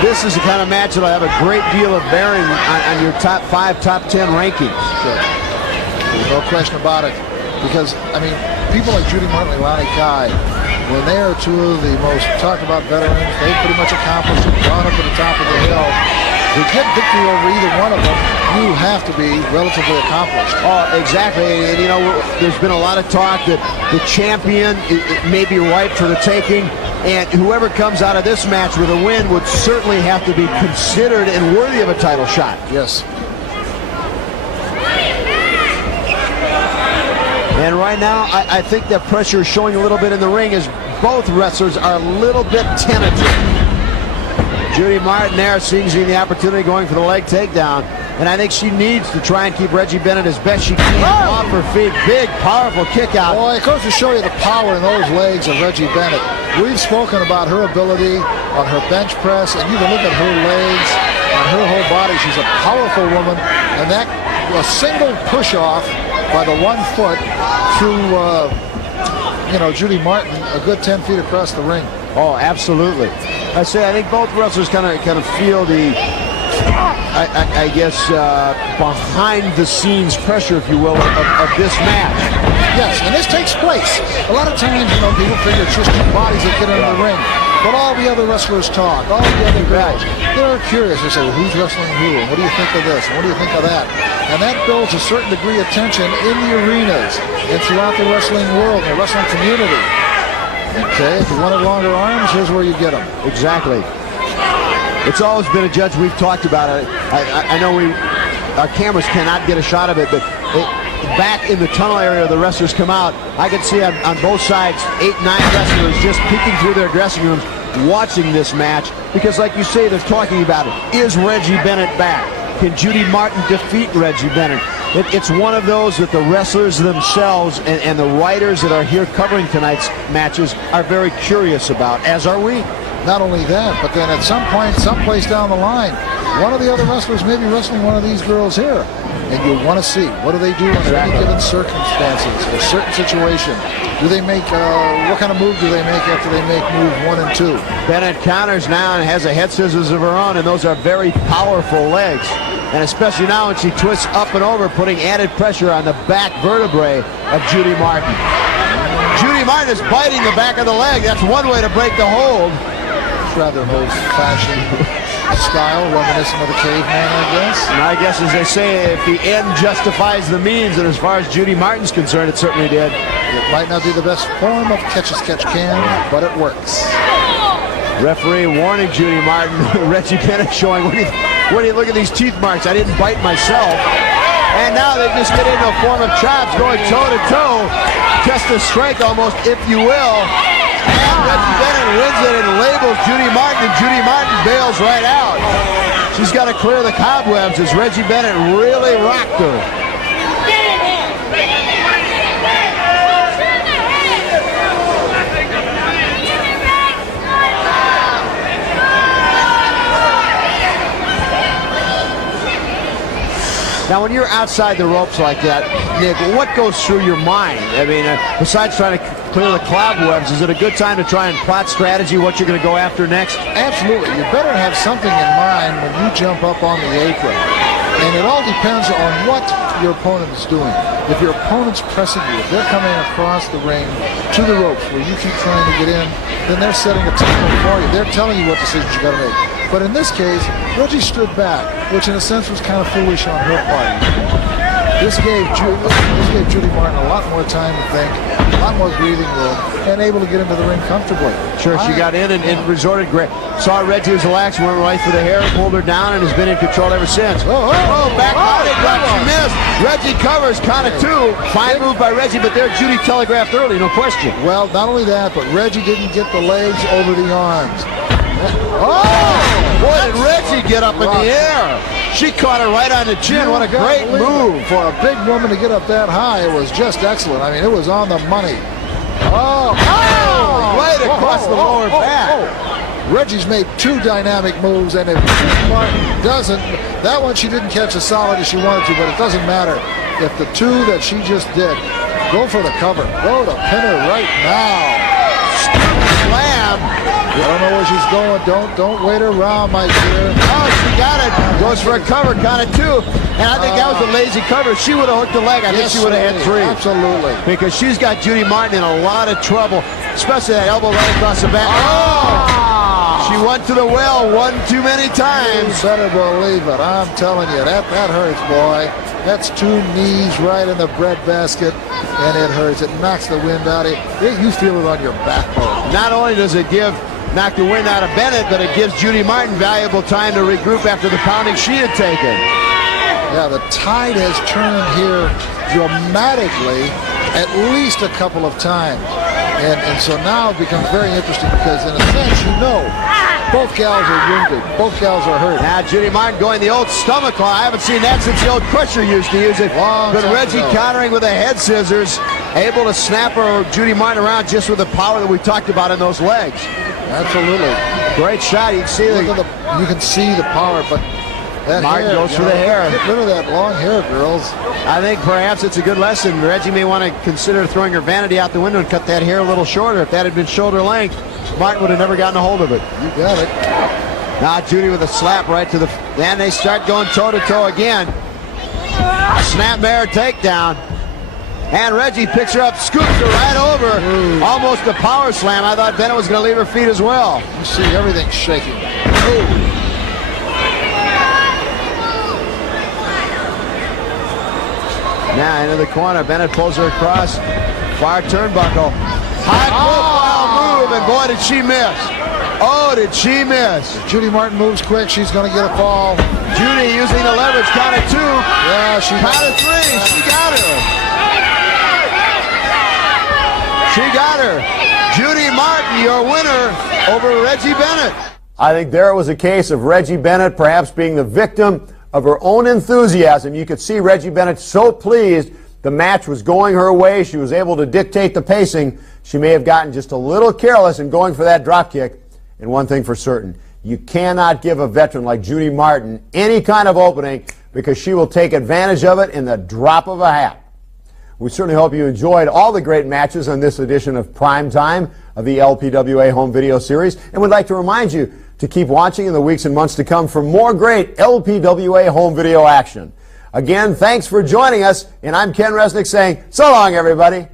This is the kind of match that will have a great deal of bearing on your top 5, top 10 rankings. Sure. There's no question about it. Because, I mean, people like Judy Martin and Leilani Kai, when they are two of the most talked about veterans, they've pretty much accomplished it, gone up to the top of the hill. To get victory over either one of them, you have to be relatively accomplished. Oh, exactly. And, you know, there's been a lot of talk that the champion it may be ripe for the taking, and whoever comes out of this match with a win would certainly have to be considered and worthy of a title shot. Yes. And right now, I think that pressure is showing a little bit in the ring as both wrestlers are a little bit tentative. Judy Martin there seems to be the opportunity going for the leg takedown. And I think she needs to try and keep Reggie Bennett as best she can off her feet. Big, powerful kick out. Boy, it goes to show you the power in those legs of Reggie Bennett. We've spoken about her ability on her bench press, and you can look at her legs. on her whole body. She's a powerful woman, and that a single push-off by the 1 foot through, Judy Martin, a good 10 feet across the ring. Oh, absolutely. I think both wrestlers kind of feel the, I guess, behind-the-scenes pressure, if you will, of this match. Yes, and this takes place. A lot of times, people figure it's just two bodies that get into the ring. But all the other wrestlers talk, all the other guys, they're curious. They say, well, who's wrestling who? And what do you think of this? And what do you think of that? And that builds a certain degree of tension in the arenas and throughout the wrestling world, the wrestling community. Okay, if you wanted longer arms, here's where you get them. Exactly. It's always been a judge. We've talked about it. I know our cameras cannot get a shot of it, but back in the tunnel area the wrestlers come out, I can see on both sides 8, 9 wrestlers just peeking through their dressing rooms watching this match, because like you say, they're talking about it. Is Reggie Bennett back? Can Judy Martin defeat Reggie Bennett? It's one of those that the wrestlers themselves and the writers that are here covering tonight's matches are very curious about, as are we. Not only that, but then at some point, someplace down the line, one of the other wrestlers may be wrestling one of these girls here. And you want to see, what do they do under any given circumstances, a certain situation? Do they make, what kind of move do they make after they make move 1 and 2? Bennett counters now and has a head scissors of her own, and those are very powerful legs. And especially now when she twists up and over, putting added pressure on the back vertebrae of Judy Martin. Judy Martin is biting the back of the leg. That's one way to break the hold. It's rather old-fashioned style, reminiscent of the caveman, I guess. And I guess, as they say, if the end justifies the means, and as far as Judy Martin's concerned, it certainly did. It might not be the best form of catch-as-catch-can, but it works. Referee warning Judy Martin. Reggie Bennett showing, what do you look at these teeth marks? I didn't bite myself. And now they just get into a form of chops, going toe-to-toe. Test of strength almost, if you will. And Reggie Bennett wins it and labels Judy Martin, and Judy Martin bails right out. She's got to clear the cobwebs as Reggie Bennett really rocked her. Now, when you're outside the ropes like that, Nick, what goes through your mind? I mean, besides trying to clear the cobwebs, is it a good time to try and plot strategy, what you're going to go after next? Absolutely. You better have something in mind when you jump up on the apron. And it all depends on what your opponent is doing. If your opponent's pressing you, if they're coming across the ring to the ropes where you keep trying to get in, then they're setting a tempo for you. They're telling you what decisions you got to make. But in this case, Reggie stood back, which in a sense was kind of foolish on her part. This gave Judy Martin a lot more time to think, a lot more breathing room, and able to get into the ring comfortably. Sure, she got in and resorted great. Saw Reggie was relaxed, went right for the hair, pulled her down, and has been in control ever since. Back body drop, she missed. Reggie covers, count of 2. Fine move by Reggie, but there Judy telegraphed early, no question. Well, not only that, but Reggie didn't get the legs over the arms. Boy, did Reggie get up in the air. She caught her right on the chin. What a great move. For a big woman to get up that high, it was just excellent. I mean, it was on the money. Right across the lower back. Reggie's made 2 dynamic moves, and if Martin doesn't, that one she didn't catch as solid as she wanted to, but it doesn't matter. If the 2 that she just did, go for the cover. Go to pin her right now. Slam. I don't know where she's going. Don't wait around, my dear. Oh, she got it. Goes for a cover, count of 2. And I think that was a lazy cover. She would have hooked the leg. I think she would have had 3. Absolutely. Because she's got Judy Martin in a lot of trouble, especially that elbow right across the back. She went to the well one too many times. You better believe it. I'm telling you, that hurts, boy. That's 2 knees right in the breadbasket, and it hurts. It knocks the wind out of you. You feel it on your backbone. Not only does it knock the wind out of Bennett, but it gives Judy Martin valuable time to regroup after the pounding she had taken. Yeah, the tide has turned here dramatically at least a couple of times. And so now it becomes very interesting because, in a sense, both gals are wounded. Both gals are hurt. Now Judy Martin going the old stomach claw. I haven't seen that since the old Crusher used to use it. But Reggie countering with a head scissors, able to snap her Judy Martin around just with the power that we talked about in those legs. Absolutely. Great shot. You can see you can see the power, but Martin goes for the hair. Get rid of that long hair, girls. I think perhaps it's a good lesson. Reggie may want to consider throwing her vanity out the window and cut that hair a little shorter. If that had been shoulder length, Martin would have never gotten a hold of it. You got it. Now Judy with a slap right to the... Then they start going toe-to-toe again. A snapmare takedown. And Reggie picks her up, scoops her right over. Ooh. Almost a power slam. I thought Bennett was going to leave her feet as well. You see everything shaking. Ooh. Now into the corner, Bennett pulls her across. Far turnbuckle. High profile move, and boy did she miss. Oh, did she miss. If Judy Martin moves quick, she's going to get a fall. Judy using the leverage, count of 2. Yeah, she count of 3. She got her. She got her. Judy Martin, your winner over Reggie Bennett. I think there was a case of Reggie Bennett perhaps being the victim of her own enthusiasm. You could see Reggie Bennett so pleased the match was going her way. She was able to dictate the pacing. She may have gotten just a little careless in going for that drop kick. And one thing for certain, you cannot give a veteran like Judy Martin any kind of opening, because she will take advantage of it in the drop of a hat. We certainly hope you enjoyed all the great matches on this edition of Prime Time of the LPWA Home Video Series. And we'd like to remind you to keep watching in the weeks and months to come for more great LPWA home video action. Again, thanks for joining us, and I'm Ken Resnick saying so long, everybody.